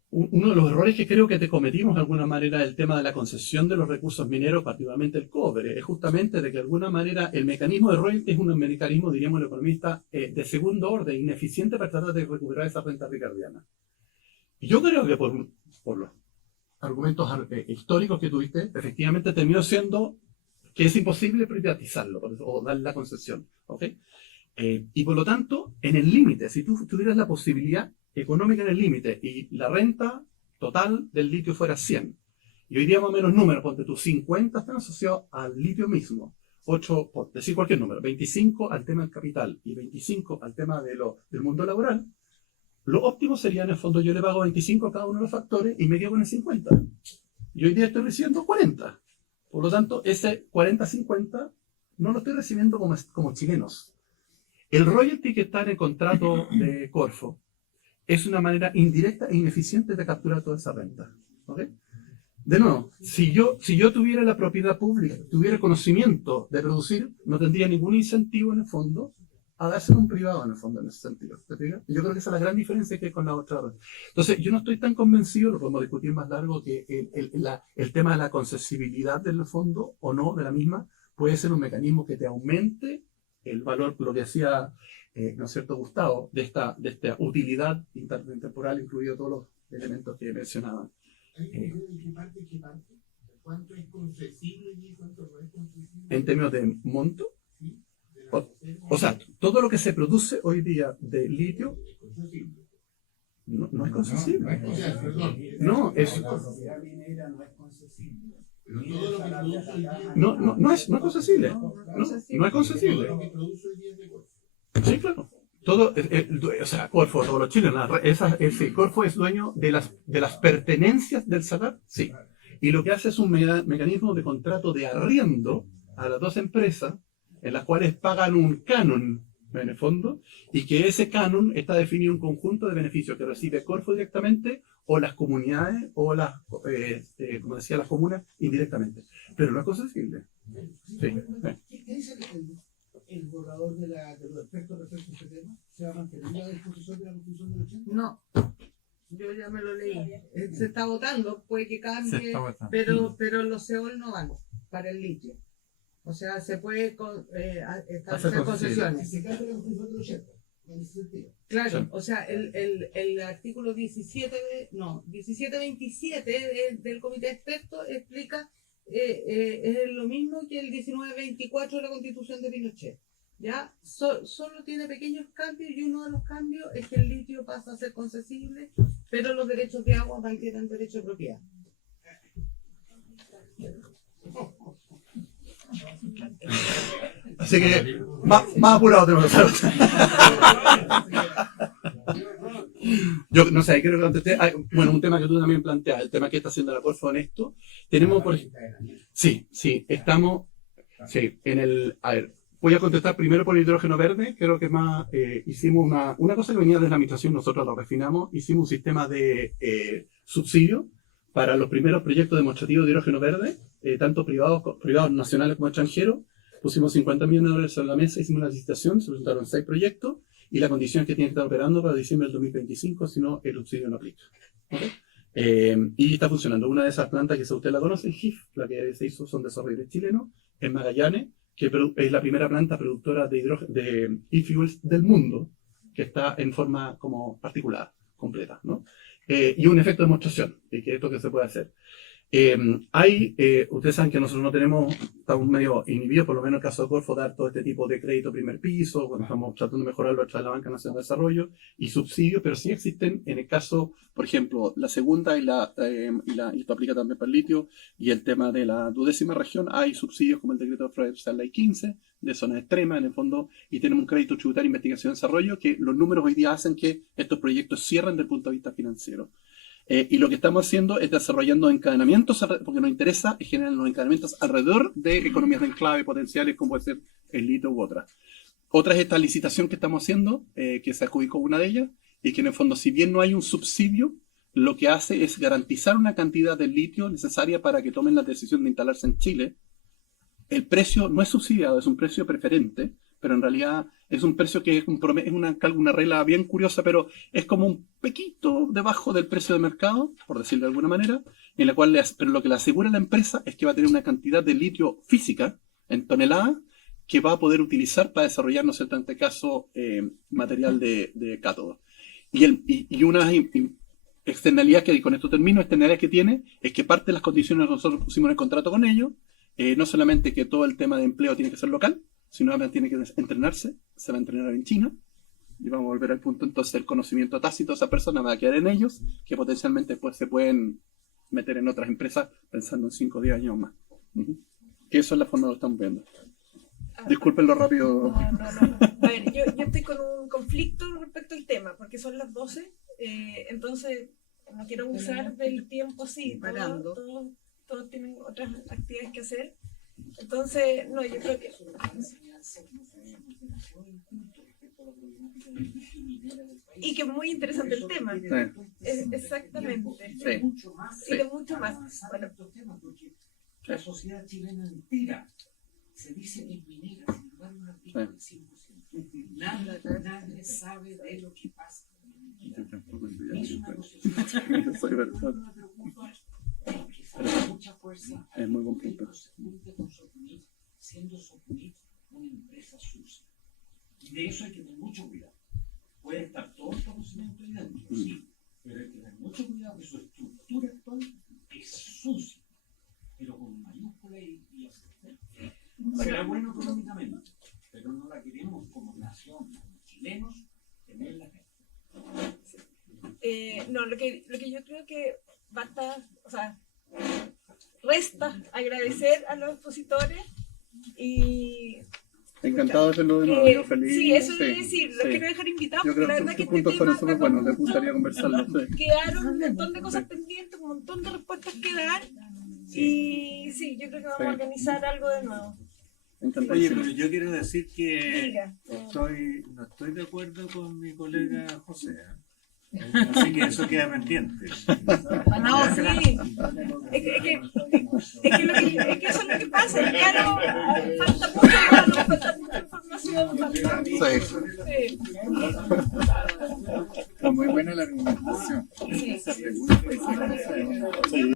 uno de los errores que creo que te cometimos de alguna manera el tema de la concesión de los recursos mineros, particularmente el cobre, es justamente de que de alguna manera el mecanismo de royalty es un mecanismo, diríamos el economista, de segundo orden, ineficiente para tratar de recuperar esa renta ricardiana. Y yo creo que por los argumentos históricos que tuviste, efectivamente terminó siendo que es imposible privatizarlo o darle la concesión. ¿Okay? Y por lo tanto, en el límite, si tú tuvieras la posibilidad económica en el límite y la renta total del litio fuera 100, y hoy día más o menos números, ponte tú, 50 están asociados al litio mismo, 8, por decir cualquier número, 25 al tema del capital y 25 al tema del mundo laboral, lo óptimo sería en el fondo yo le pago 25 a cada uno de los factores y me quedo con el 50. Y hoy día estoy recibiendo 40. Por lo tanto, ese 40-50 no lo estoy recibiendo como chilenos. El royalty que está en el contrato de Corfo es una manera indirecta e ineficiente de capturar toda esa renta. ¿Okay? De nuevo, si yo tuviera la propiedad pública, tuviera conocimiento de producir, no tendría ningún incentivo en el fondo a darse a un privado en el fondo en ese sentido. ¿Te fijas? Yo creo que esa es la gran diferencia que hay con la otra. Entonces, yo no estoy tan convencido, lo podemos discutir más largo, que el tema de la concesibilidad del fondo o no de la misma puede ser un mecanismo que te aumente el valor, lo que decía, ¿no es cierto, Gustavo, de esta utilidad intertemporal, incluido todos los elementos que mencionaba. ¿Qué parte? ¿Cuánto es concesible y cuánto no es concesible? En términos de monto, Sí, o sea, todo lo que se produce hoy día de litio no es concesible. No, es... La minera no es concesible. Pero todo lo que produce hoy día... No es concesible. No es concesible. Lo que produce hoy día es de Corfo. Sí, claro. Todo, o sea, Corfo, todos los chilenos, sí, Corfo es dueño de las pertenencias del salar, sí. Y lo que hace es un mecanismo de contrato de arriendo a las dos empresas, en las cuales pagan un canon en el fondo, y que ese canon está definido un conjunto de beneficios que recibe Corfo directamente, o las comunidades, o las, como decía, las comunas indirectamente. Pero no es concesible. Sí. ¿Qué dice el borrador de los expertos respecto a este tema? ¿Se va a mantener la disposición de la Constitución del 80? No, yo ya me lo leí. Se está votando, puede que Se cambie, está votando. pero los CEOL no van para el litio. O sea, se puede establecer concesiones. Se cambia la Constitución del 80, en ese sentido. Claro, Sí. o sea, el artículo 1727 del comité de expertos explica, es lo mismo que el 1924 de la Constitución de Pinochet. ¿Ya? Solo tiene pequeños cambios, y uno de los cambios es que el litio pasa a ser concesible, pero los derechos de agua mantienen derecho de propiedad. Así que, más apurado tenemos que estar. Yo no sé, creo que contesté. Bueno, un tema que tú también planteas, el tema que está haciendo la Corfo en esto. Tenemos, por ejemplo. Sí, estamos. Sí, en el. A ver, voy a contestar primero por el hidrógeno verde. Creo que más. Hicimos una cosa que venía de la administración, nosotros lo refinamos. Hicimos un sistema de subsidio para los primeros proyectos demostrativos de hidrógeno verde, tanto privados nacionales como extranjeros. Pusimos $50 millones sobre la mesa, hicimos una licitación, se presentaron 6 proyectos, y la condición es que tiene que estar operando para diciembre del 2025, si no, el subsidio no aplica. ¿Okay? Y está funcionando. Una de esas plantas que usted la conoce, GIF, la que se hizo, son desarrolladores chilenos, en Magallanes, que es la primera planta productora de e-fuels del mundo, que está en forma como particulada, completa, ¿no? Y un efecto de demostración, que es esto que se puede hacer. Ustedes saben que nosotros no estamos medio inhibidos, por lo menos en el caso de Corfo, dar todo este tipo de crédito primer piso, cuando estamos tratando de mejorarlo a través de la Banca Nacional de Desarrollo y subsidios, pero sí existen en el caso, por ejemplo, la segunda y esto aplica también para el litio, y el tema de la 12ª región, hay subsidios como el decreto de Ley 15, de zonas extremas en el fondo, y tenemos un crédito tributario, investigación y desarrollo, que los números hoy día hacen que estos proyectos cierren desde el punto de vista financiero. Y lo que estamos haciendo es desarrollando encadenamientos, porque nos interesa generar los encadenamientos alrededor de economías de enclave potenciales, como puede ser el litio u otras. Otra es esta licitación que estamos haciendo, que se adjudicó una de ellas, y que en el fondo, si bien no hay un subsidio, lo que hace es garantizar una cantidad de litio necesaria para que tomen la decisión de instalarse en Chile. El precio no es subsidiado, es un precio preferente, pero en realidad es un precio que es una regla bien curiosa, pero es como un poquito debajo del precio de mercado, por decirlo de alguna manera, en la cual pero lo que le asegura a la empresa es que va a tener una cantidad de litio física en toneladas que va a poder utilizar para desarrollar, no sé, en este caso, material de cátodo. Y una externalidad que, con esto termino, externalidad que tiene, es que parte de las condiciones que nosotros pusimos en el contrato con ellos, no solamente que todo el tema de empleo tiene que ser local, sino además tiene que entrenarse, se va a entrenar en China, y vamos a volver al punto, entonces el conocimiento tácito de esa persona va a quedar en ellos, que potencialmente pues, se pueden meter en otras empresas pensando en 5 o 10 años más. Que eso es la forma que lo estamos viendo. Disculpen lo rápido. No. A ver, yo estoy con un conflicto respecto al tema, porque son las 12, entonces no quiero abusar del tiempo así, todos tienen otras actividades que hacer. Entonces, no, yo creo que... Y que es muy interesante el tema. Sí. Exactamente. Sí. Y de mucho más. Bueno, Porque la sociedad chilena entera se dice que es minera, sin embargo, un artículo del 100%. Nadie sabe de lo que pasa. Es una cosa que me preocupa, porque sale mucha fuerza. Es muy buen punto. Siendo Sopunit una empresa sucia. Y de eso hay que tener mucho cuidado. Puede estar todo el conocimiento ahí dentro, sí, pero hay que tener mucho cuidado que su estructura actual es sucia, pero con mayúscula y aceptar. Será bueno económicamente, pero no la queremos como nación, como chilenos, tener la gente. no, lo que yo creo que basta, o sea, resta agradecer a los expositores y... Encantado de verlo de nuevo, yo feliz. Sí, eso es decir, los quiero dejar invitados, Yo porque creo la que verdad tus que puntos este fueron tema súper buenos, les gustaría conversarlo. Sí. quedaron un montón de cosas pendientes, un montón de respuestas que dar, y sí, yo creo que vamos a organizar algo de nuevo. Encantado. Oye, pero yo quiero decir que Diga. no estoy de acuerdo con mi colega José. Así que eso queda pendiente. No, sí. Es que eso es lo que pasa. Y claro, falta mucho, falta mucha información. Sí. Está muy buena la argumentación. Sí. Esa pregunta y esa cosa es una- Sí.